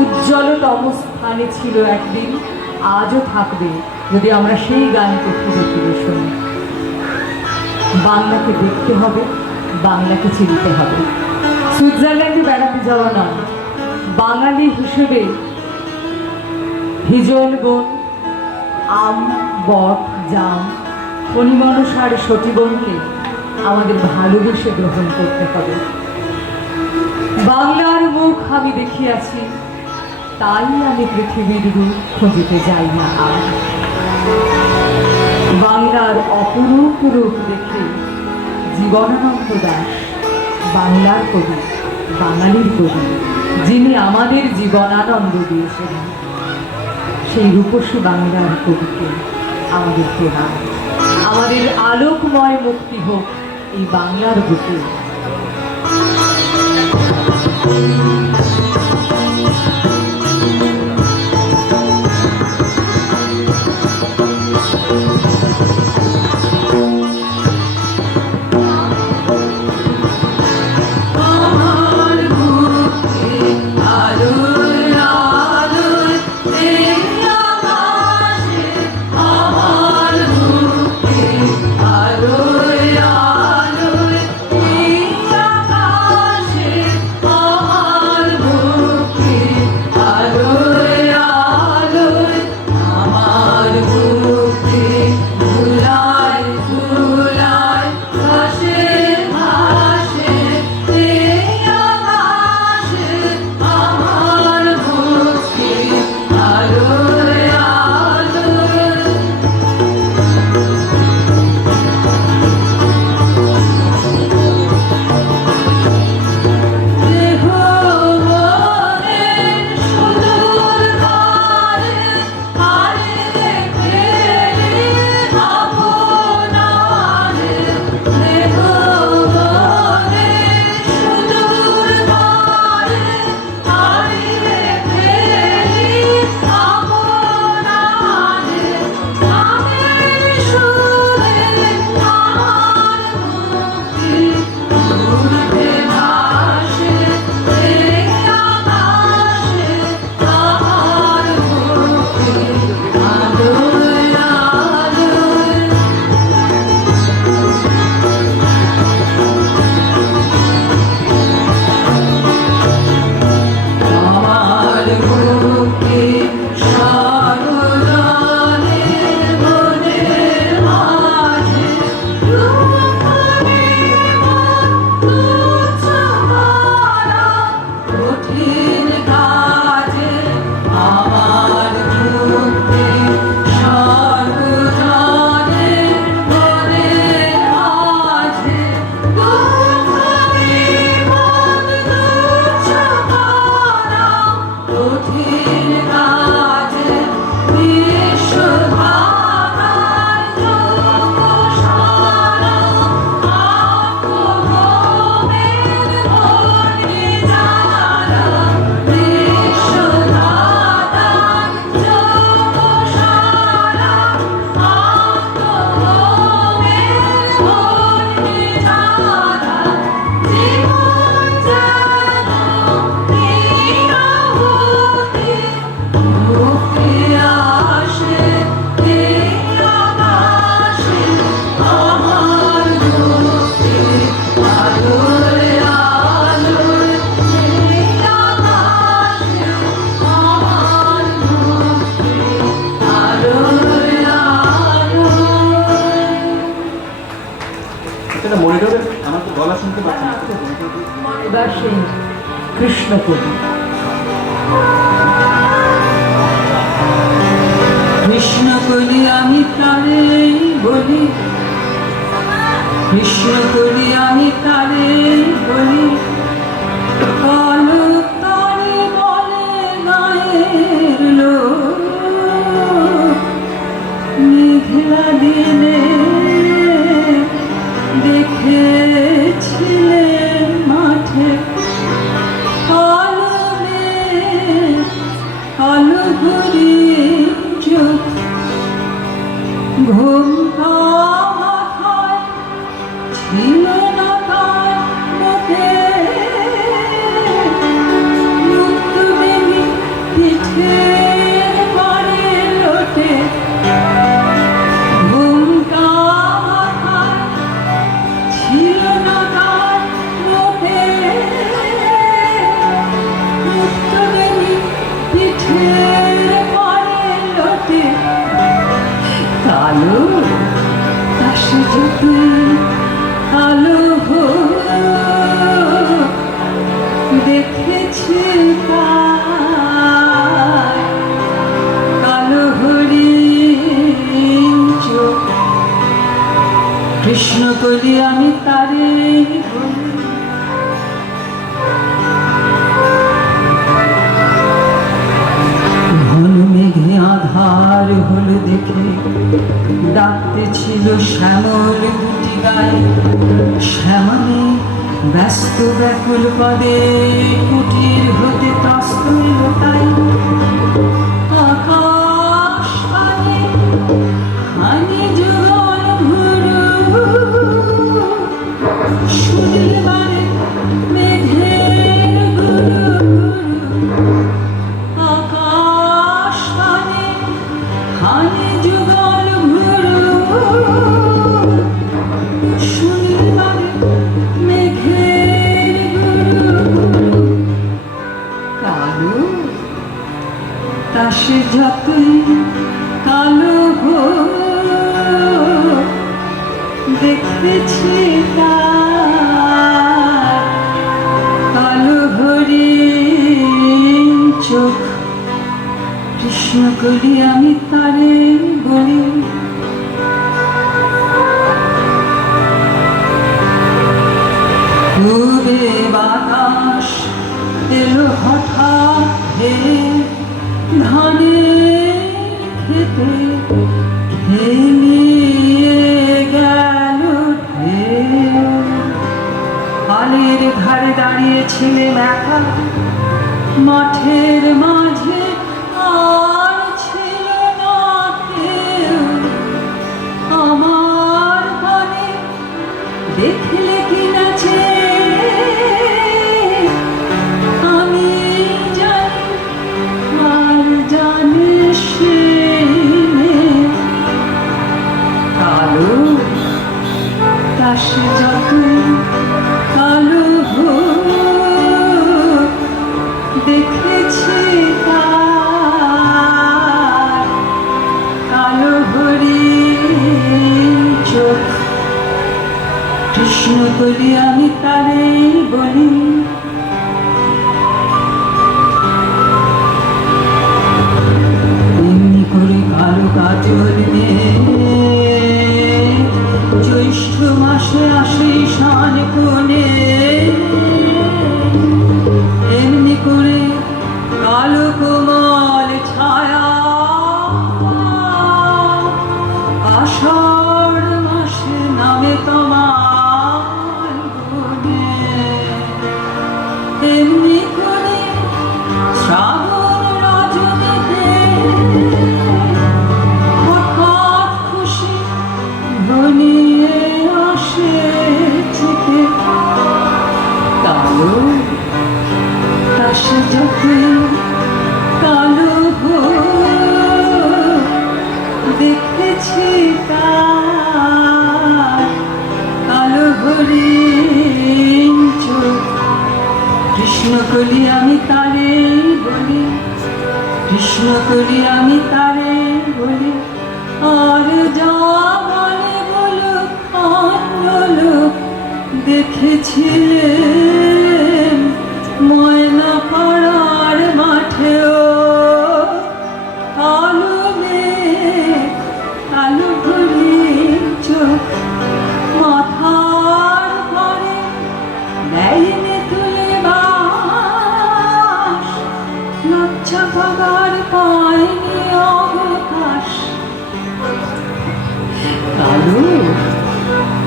উজ্জ্বলতম স্থানে ছিল একদিন, আজও থাকবে যদি আমরা সেই গানকে ফিরে ফিরে শুনি। বাংলাকে দেখতে হবে, বাংলাকে চিনতে হবে। সুইজারল্যান্ডে বেড়াতে যাওয়া নয়, বাঙালি হিসেবে হিজল বন, আম, বট, জাম, ফণিমনসার সতীবনকে আমাদের ভালোবেসে গ্রহণ করতে হবে। বাংলার মুখ আমি দেখিয়াছি, তাই আমি পৃথিবীর রূপ খুঁজিতে যাই না আর। বাংলার অপরূপ রূপ দেখে জীবনানন্দ দাশ, বাংলার কবি, বাঙালির কবি, যিনি আমাদের জীবনানন্দ দিয়েছিলেন, সেই রূপসী বাংলার কবিকে আমাদের প্রণাম। আমাদের আলোকময় মুক্তি হোক এই বাংলার বুকে। এবার সেই কৃষ্ণ কবি। কৃষ্ণ কলি আমি তারে বলি, কৃষ্ণ কলি আমি তারে বলি, কালো তারে বলে গায়ের লোক, মেঘলা দিনে দেখেছিলেন মাঠে কালো মেঘ, কালো হরিণ চোখ, ঘুমটা মাথায় ছিল না তার মুখে, মুক্ত বেনি পিঠের পরে লোটে, ঘুমটা মাথায় ছিল না তার মুখে, মুক্ত বেনি পিঠের পরে লোটে, কালো কাশি যতই কালো দেখেছি তার কালো হরিণ চোখ, কৃষ্ণ কলি আমি তারে বলি। ঘন মেঘে আধার হলো দেখে ডাকতে ছিল শ্যামল দুটি গায়ে, শ্যামলে ব্যস্ত ব্যাকুল পদে কুটির হতে ত্রস্ত এলো তাই, আকাশ পানে হানি জল ঘুরু, শুনলে বারে মেঘের গুরু গুরু, আকাশ পানে হানি যুগল ঘুরু, শুনলে বারে মেঘের গুরু গুরু, কালো তা সে যতই কালো দেখেছি তার কালো হরিণ চোখ, কৃষ্ণ কলি আমি তারে বলি। পূবে বাতাস এলো হঠাৎ হে ধানে খেতে খেলিয়ে গেল হে, আলের ধারে দাঁড়িয়েছিলেন একা, মাঠের মাঝে আর ছিল না কেউ, আমার পানে দেখলে কি নাচে আমি জানি আর জানে সে, কালো তা সে যতই কালো দেখেছি তার কালো হরিণ চোখ, কৃষ্ণ কলি আমি তারে বলি। এমনি করে কালো কাজল জ্যৈষ্ঠ মাসে আসে ঈশান কোণে, এমনি করে কালো কোমল ছায়া আষাঢ় মাসে নামে তোমার গুণে, এমনি করে শ্রাবণ রজনীতে হঠাৎ খুশি ঘনিয়ে আসে চিতে, কালো তা সে যতই কালো দেখেছি তার কালো হরিণ চোখ, কৃষ্ণ কলি আমি তারে বলি, কৃষ্ণ কলি আমি তারে বলি। আর যা বলে বলুক অন্য লোক দেখেছিলে নেয়নি তুলে বাস, লজ্জা পাবার পায়নি অবকাশ। কালো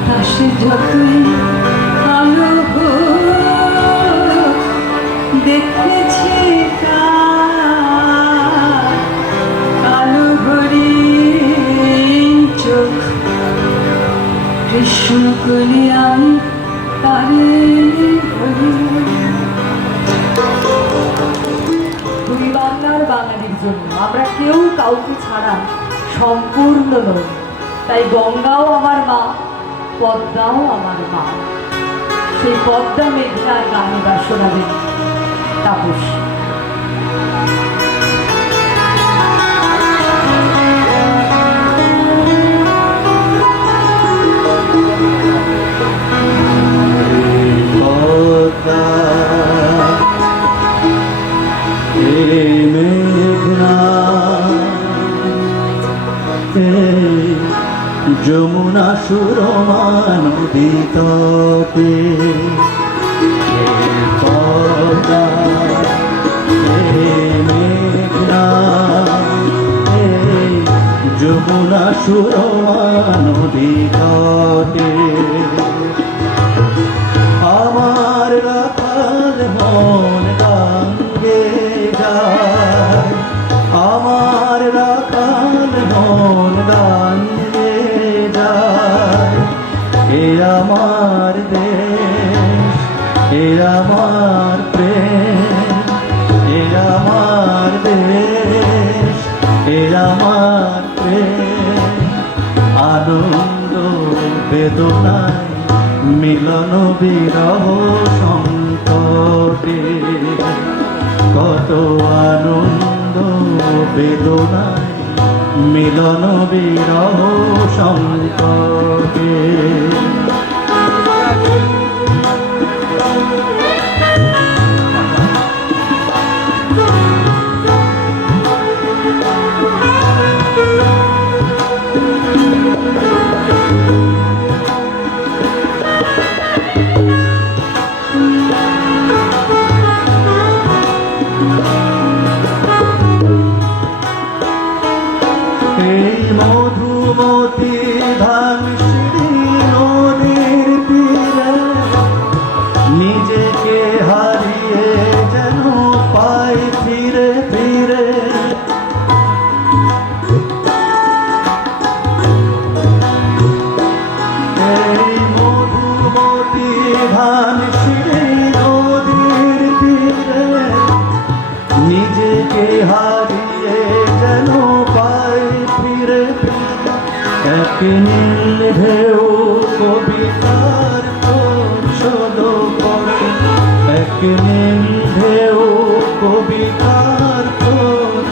তাসে যতই কালো হোক, দেখেছে তার কালো হরিণ চোখ। কৃষ্ণ কলি আমি তারে বলি। দুই বাংলার বাঙালির জন্য আমরা কেউ কাউকে ছাড়া সম্পূর্ণ নই। তাই গঙ্গাও আমার মা, পদ্মাও আমার মা। সেই পদ্মা মেঘনার গান এবার শোনাবেন তাপস। যমুনা সুরমা নদী তটে পদ্মা মেঘনা, যমুনা সুরমা নদী তটে আমার রাখাল মন গান গেয়ে যায়, আমার রাখাল মন গান গেয়ে যায়। এ আমার দেশ, এ আমার প্রেম, এ আমার দেশ, এ আমার প্রেম। আনন্দ বেদনায় মিলন বিরহ সংকটে, কত আনন্দ বেদনায় মিলন বিরহ সংকটে। এই মধুমতি ধামসিরি নদীর তীরে নিজেকে হারিয়ে যেন পাই ফিরে ফিরে। এই মধুমতি ধামসিরি নদীর তীরে নিজেকে হারিয়ে যেন পাই ফিরে ফিরে। এক নীল ঢেউ কবিতার শোধ করে, এক নীল ঢেউ কবিতার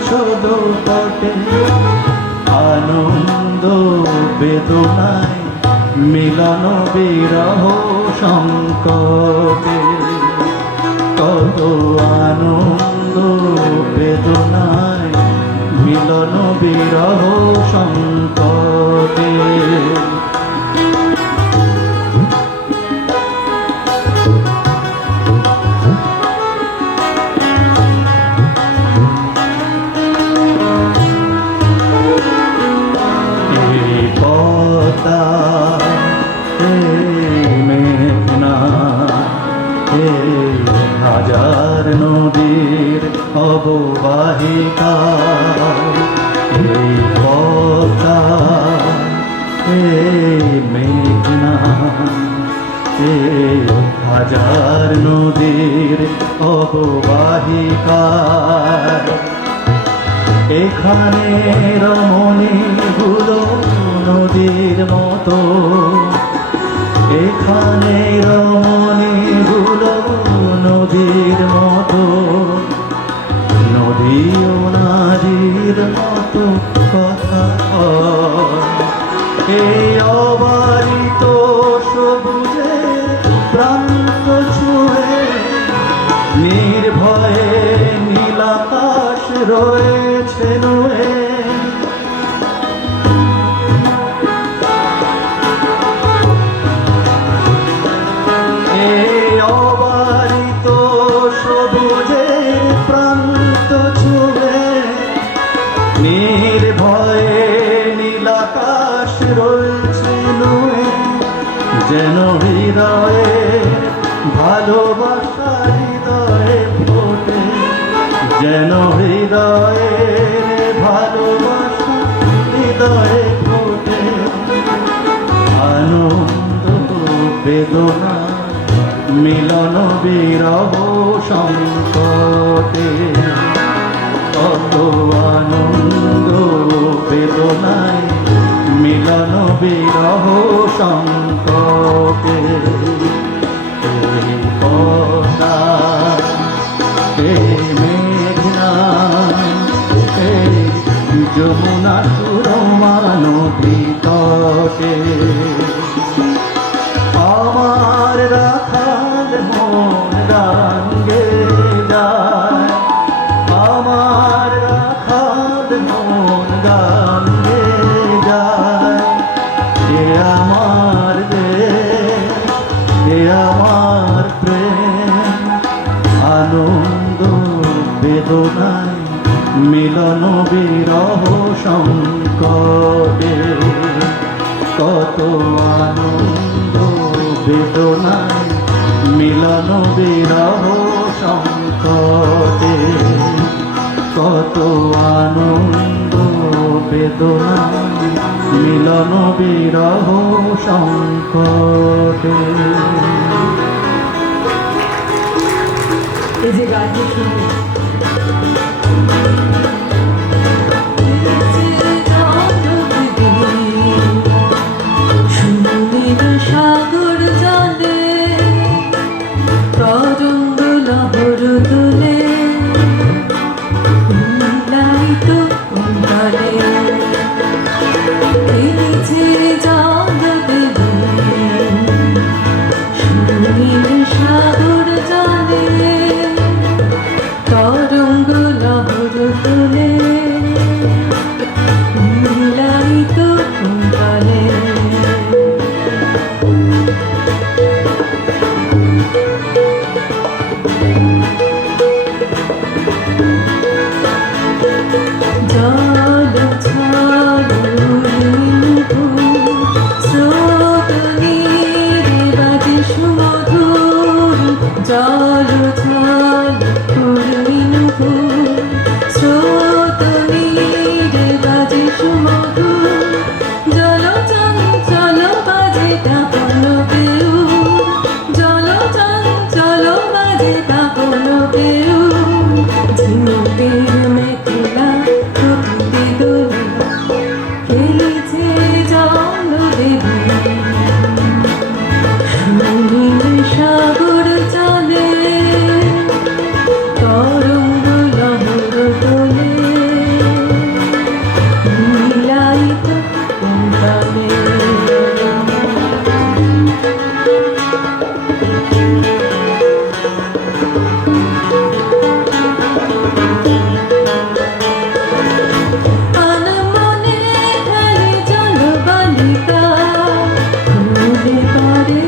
শোধ তটে। আনন্দ বেদনায় মিলন বিরহ সংকটে, কত আনন্দ বেদনায় মিলন বিরহ সংকটে। এই পদ্মা, এই মেঘনা, এই হাজার নদীর অববাহিকা। এই পদ্মা, এই মেঘনা, এই হাজার নদীর অববাহিকা। এখানে রমণীগুলো নদীর মতো, এখানে রমণীগুলো নদীর মতো। নদীও নারীর মতো কথা হয়। এই অবারিত সবুজে প্রান্ত ছুঁয়ে নির্ভয়ে নীলাকাশ রয়েছে নুয়ে। এই ভালোবাসা হৃদয়ে ফোটে, যেন হৃদয়ে ভালোবাসা হৃদয়ে ফোটে, আনন্দ বেদনা মিলন বিরহ সংকটে, কত আনন্দ বেদনায় মিলন বিরহ সংকটে, এই পদ্মা এই মেঘনা এই যমুনা সুরমা নদী তটে, আমার রাখাল মন গান গে যায়, আমার রাখাল মন গান গে যায়, এ আমার দেশ এ আমার প্রেম, আনন্দ বেদনায় মিলন বিরহ সংকটে, কত আনন্দ বেদনায় মিলন বিরহ সংকটে, কত আনন্দ বেদনায় মিলন বিরহ সংকটে। এই যে গানটি শুনবে সাগর জলে প্রচন্ড লহর তুলে লাইট কুণ্ডলে খেলেছে জগতে সুনীল সাগর জলে তরঙ্গ লহর তুলে লাইট কুণ্ডলে জল ছল পূর্ণিমু স্রোত নীরে বাজে সুমধুর, জল চঞ্চল বাজে কাঁপন কেউ, জল চঞ্চল বাজে কাঁপন কেউ, ঝিনুকের মেঘলা প্রকৃতি দোলে খেলেছে জল দেবী, সুনীল সাগর চলে তরঙ্গ লহর তোলে নীলায়িত কুণ্ডলে। আনমনে খেলে জল বালিকা, ফুলে করে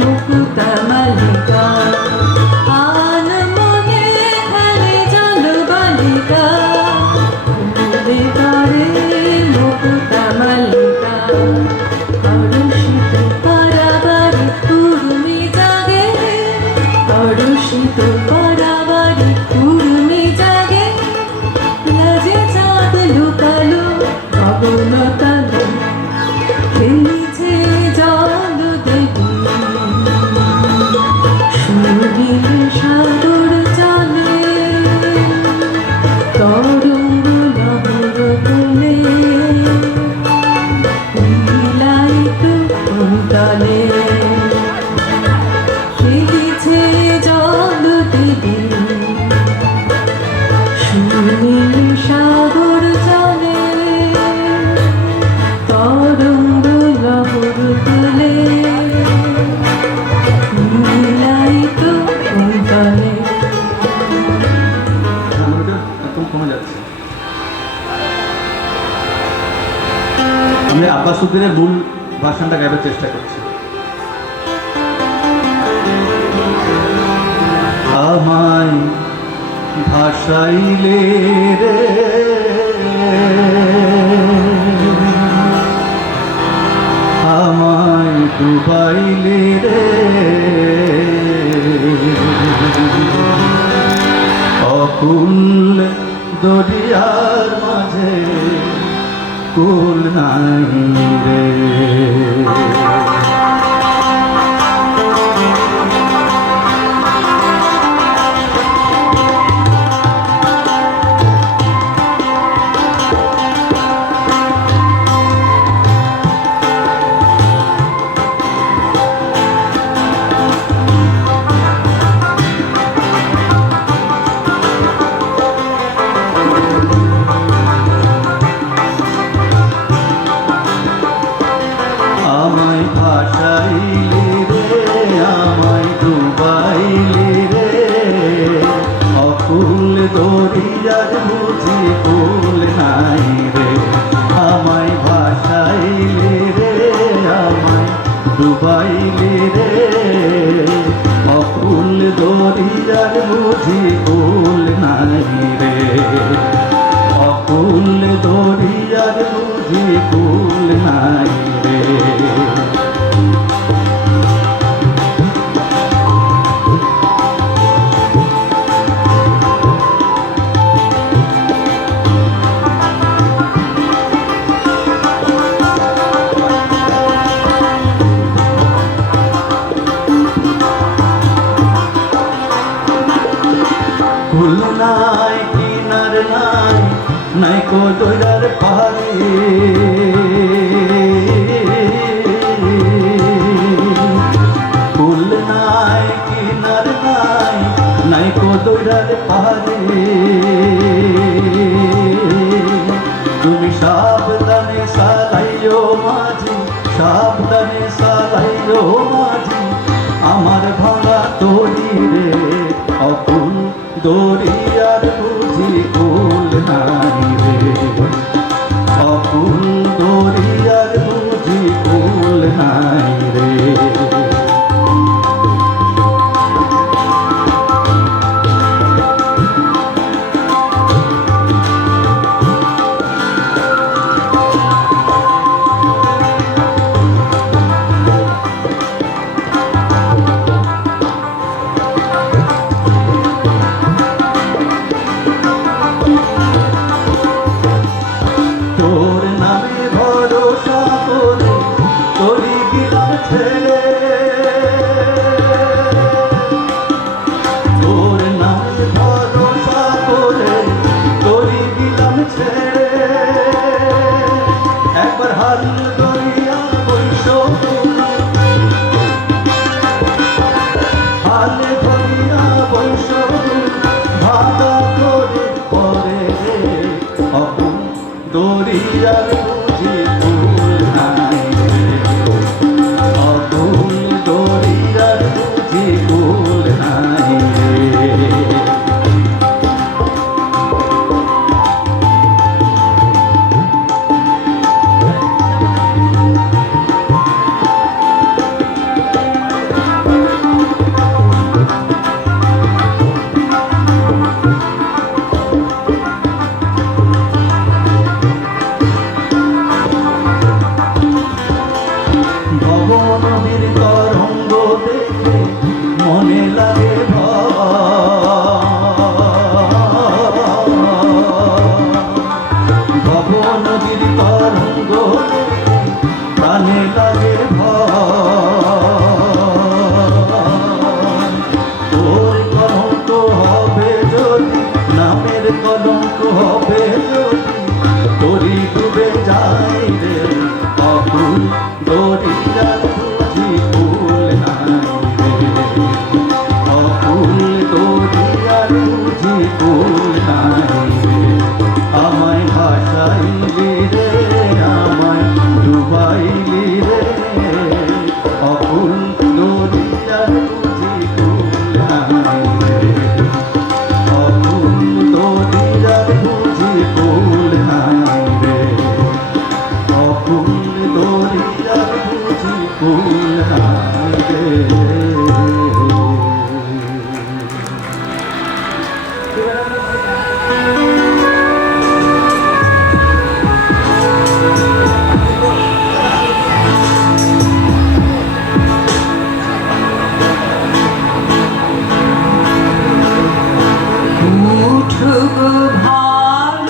মুকুতা মালিকা, আনমনে খেলে জল বালিকা, ফুলে করে মুকুতা মালিকা, অরুষিত পারাবারে উর্মি জাগে, অরুষিত পারাবারে উর্মি জাগে, লাজে চাঁদ লুকালো গগন তলে খেলেছে জল দেবী, সুনীল সাগর চলে তরঙ্গ লহর তোলে নীলায়িত কুণ্ডলে, খেলেছে জল দেবী, সুনীল সাগর চলে তরঙ্গ লহর তোলে নীলায়িত কুণ্ডলে। একদম কমে যাচ্ছে। আমি আব্বাস উদ্দিনের মূল ভাষণটা গাইবার চেষ্টা করছি। আমায় ভাসাইলে রে আমায় ডুবাইলে রে দরিয়ার মাঝে কুল নাই রে। আমায় ভাসাইলি রে, আমায় ডুবাইলি রে, অকুল দরিয়ার বুঝি কুল নাই রে। আমায় ভাসাইলি রে, আমায় ডুবাইলি রে, অকুল দরিয়ার বুঝি কুল নাই রে। অকুল দরিয়ার বুঝি কুল নাই রে। কুল নাই কিনার নাই, নাই কো দইরার পাহাড়ে। কুল নাই কিনার নাই, নাই কো দইরার পাহাড়ে। তুমি সাবধানে সালাইও মাঝি, সাবধানে সালাইও মাঝি, আমার ভাঙা তরি রে। অকুল দরিয়ার বুঝি কুল নাই রে। অকুল দরিয়ার বুঝি কুল নাই রে। তোর নামে ভরসা করে তোরি গেলাম ছেড়ে। তোর নামে ভরসা করে তোরি গেলাম ছেড়ে। একবার হাল দরিয়া বৈশ, হালে দরিয়া বৈশ, ভাগা করে পরে রে। অকুল দরিয়ার বুঝি কুল নাই রে। অকুল দরিয়ার বুঝি কুল নাই রে। ভবনদীর তরঙ্গ দেখে মনে লাগে ভয়। ভবনদীর তরঙ্গ দেখে প্রাণে লাগে ভয়। তোর কলঙ্ক হবে যদি, নামের কলঙ্ক হবে যদি, তোরি ডুবে যায় রে। অকুল দরিয়ার বুঝি কুল নাই রে। অকুল দরিয়ার বুঝি কুল নাই রে। আমায় ভাসাইলি রে, আমায় ডুবাইলি রে, অকুল দরিয়ার বুঝি কুল নাই রে। অকুল দরিয়ার বুঝি কুল নাই রে। অকুল দরিয়ার বুঝি কুল নাই রে। উঠুক ভালো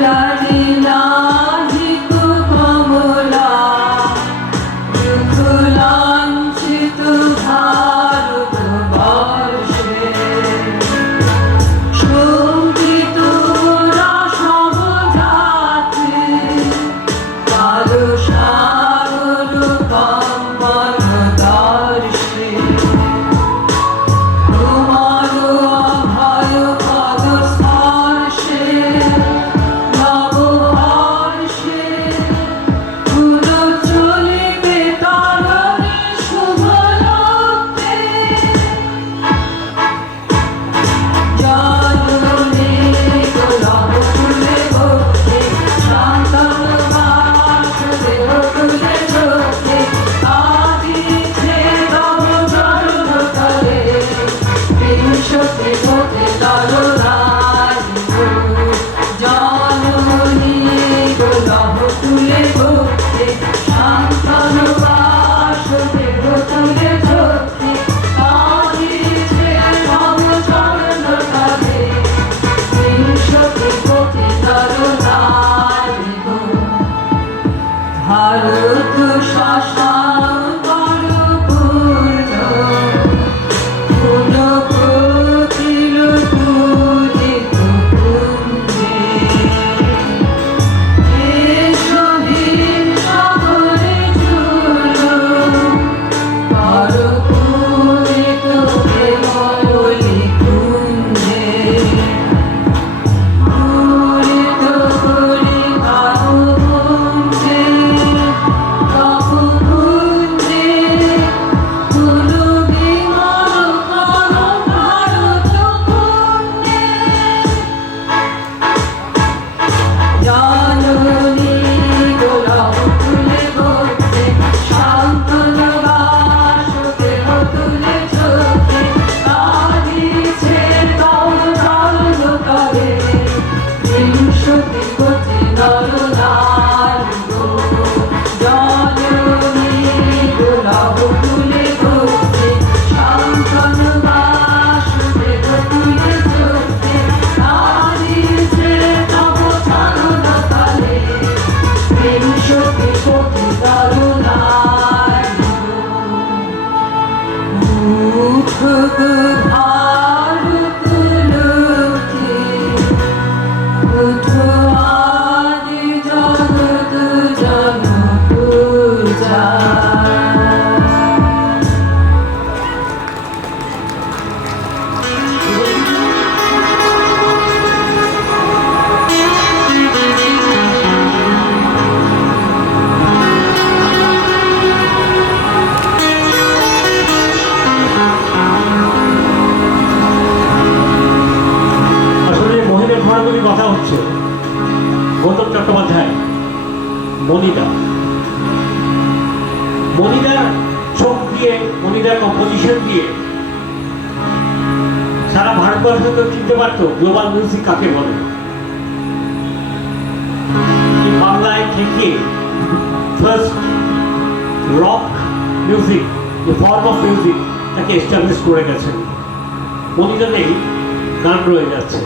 জানি না ঋতু কমলা দুঃখ লাঞ্ছিত ভারতবর্ষে শোভিত রসমজাতি কালো সাগর কম্পন দর্শে তোমার অভয় পদ স্পর্শে নবহর্ষে পুরো চলিবে তরণী শুভ লক্ষ্যে জননী গোলাপ ফুলে ভক্তি শান্তন বাস দেহ তুলে চোখে আদিছে তব চরণ তলে বিংশতি কোটি তরুণায় জননী গোলাপ ফুলে ভক্তি শান্তন বাস দেহ তুলে চোখে আদিছে তব চরণ তলে বিংশতি কোটি তরুণায় ভারত শাসন পূর্ণ পূর্ণ কোকিল পূজিত কুঞ্জে এসহীন সাগরে চূর্ণ পর পূজিত কেবলি কুঞ্জে পূরিত করি কাহু কুঞ্জে কাহু কুঞ্জে কুলু বিমল কর ভারত কুঞ্জে জননী গোলাপ ফুলে ভক্তি শান্তন বাস দেহ তুলে চোখে আদিছে তব চরণ তলে বিংশতি কোটি নরনারী জননী গোলাপ ফুলে ভক্তি শান্তন বাস দেহ তুলে চোখে আদিছে তব চরণ তলে বিংশতি কোটি তরুণারী মুখ ভারত লক্ষ্মী উঠো আদি জগৎ জন পূজা আসলে মহিনের ঘোরাঘুরি কথা হচ্ছে গৌতম চট্টোপাধ্যায় মনিদা মনিদার চোখ দিয়ে মনিদার কম্পোজিশন দিয়ে সারা ভারতবর্ষ তো চিনতে পারতো গ্লোবাল মিউজিক কাকে বলে। এই বাংলায় থেকে first rock music form of music তাকে এস্টাবলিশ করে গেছেন। মনিদা নেই, গান রয়ে যাচ্ছে।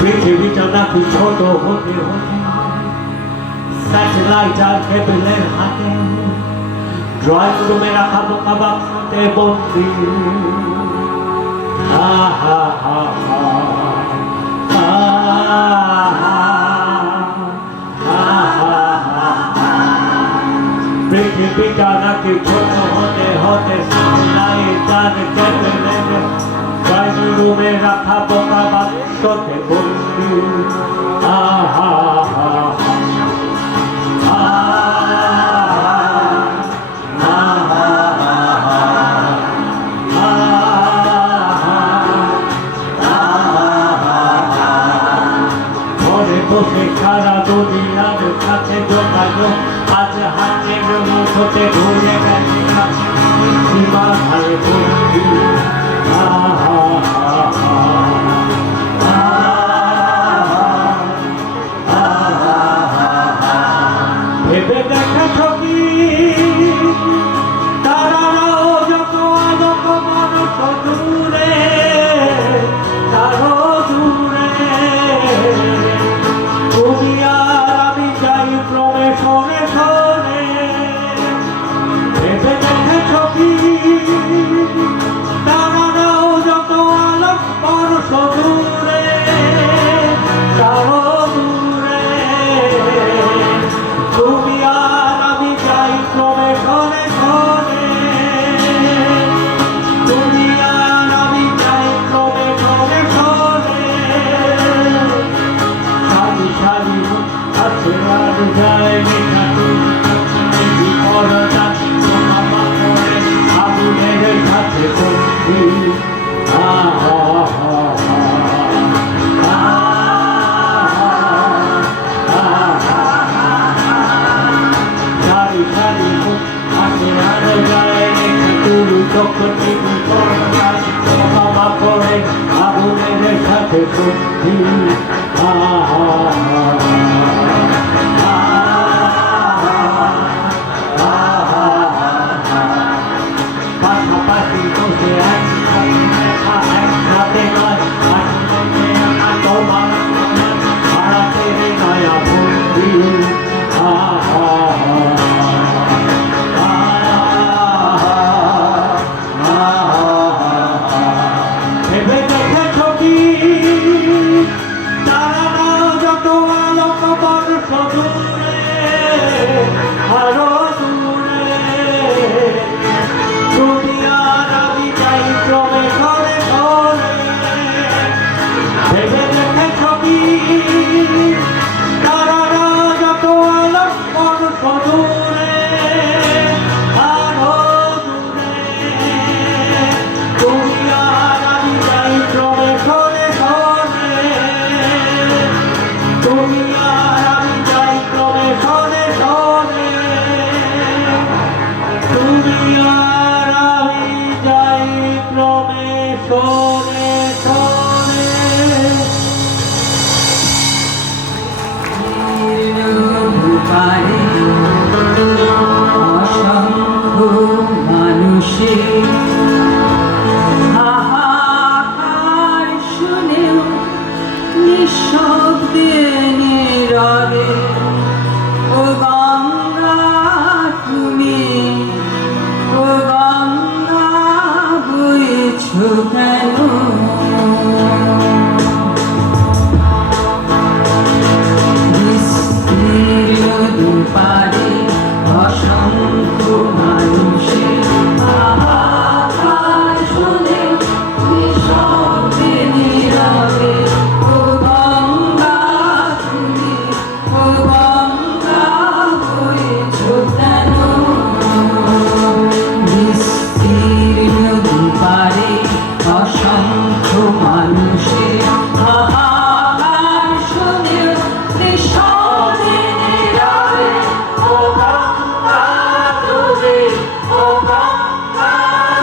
পৃথিবীটা নাকি ছোট হতে হতে স্যাটেলাইট আর কেবলের হাতে ড্রয়িং রুমে রাখা বোকা বাক্সতে বন্দি। আহা হা হা পৃথিবীটা নাকি ছোট হতে হতে স্যাটেলাইট আর কেবলের ড্রয়িং রুমে রাখা বোকা বাক্সতে বন্দি। আহা হা বসে সারা দুনিয়ার কাছে যোগাযোগ আজ হাতের মুঠোতে ভুলে গেছে কাছে সীমা ধারে বন্দি। ভেবে দেখেছ কি তারাও যত আলোক মানুষ দূরে তারও দূরে যায় লেখা বিপরতা মামা করে আগুনের কাছে বন্ধু সারি সারি মুখ আসে আরো যায় লেখা তুলু যখন বিপরতা মামা করে আগুনের কাছে বন্ধু পাশাপাশি বসে একসাথে নয় তোমার হারাতে নয়া বন্ধু ভেবে দেখেছ কি তারা না যত আলোক বর্ষ দূরে আরো দূরে দুনিয়ার আমি যাই ক্রমে ঘরে ঘরে ভেবে দেখেছ কি তারা না যত আলোক বর্ষ দূরে আরো দূরে দুনিয়ার আমি যাই ক্রমে ঘরে ঘরে দুনিয়ার আমি যাই ক্রমে ঘরে ঘরে দুনিয়ার আমি যাই ক্রমে শোনে শোনে অসংখ্য মানুষের হাহাকার শুনেও নিঃশব্দে নীরবে ও গঙ্গা তুমি ও গঙ্গা বইছ কেন বিস্তীর্ণ দুপারে অসংখ্য মানুষের হাহাকার শুনে নিঃশব্দে নীরবে ও গঙ্গা তুমি ও গঙ্গা বইছ কেন বিস্তীর্ণ দুপারে অসংখ্য মানুষের হাহাকার শুনে নিঃশব্দে নীরবে ও গঙ্গা তুমি ও গঙ্গা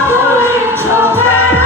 বইছ কেন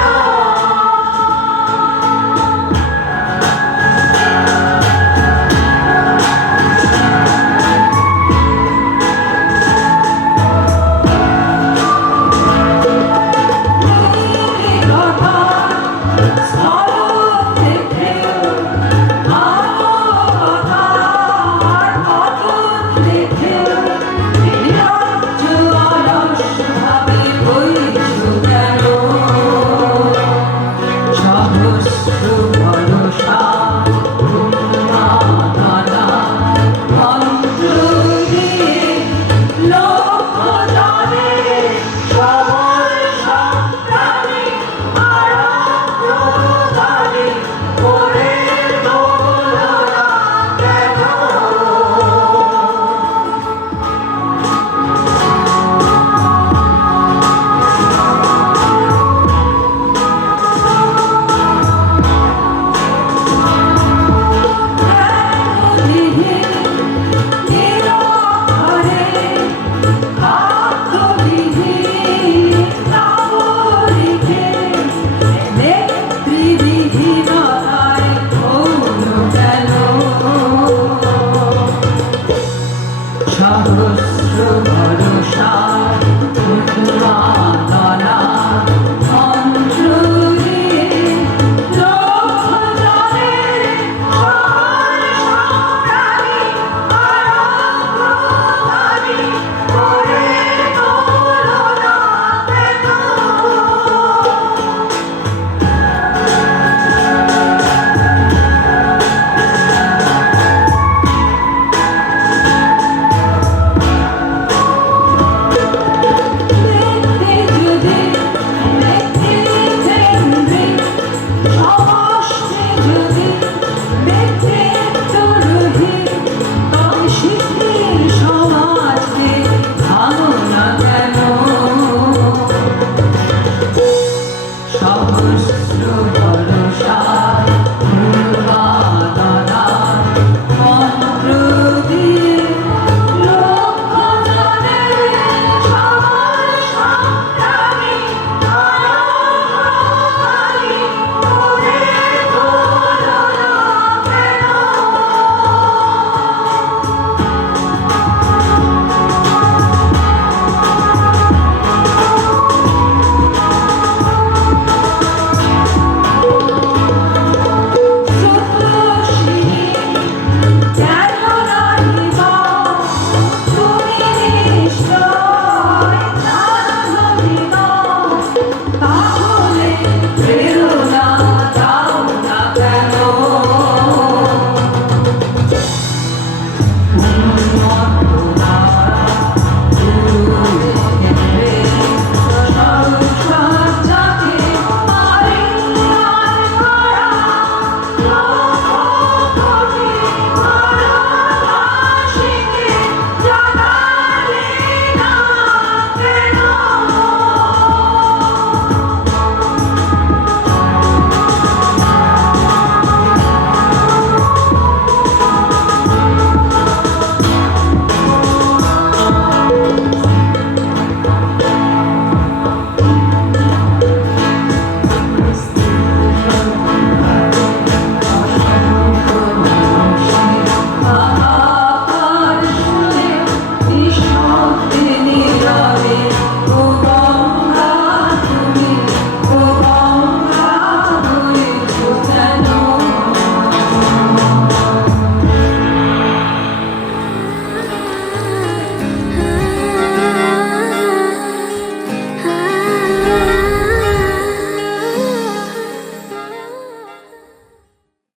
সাহস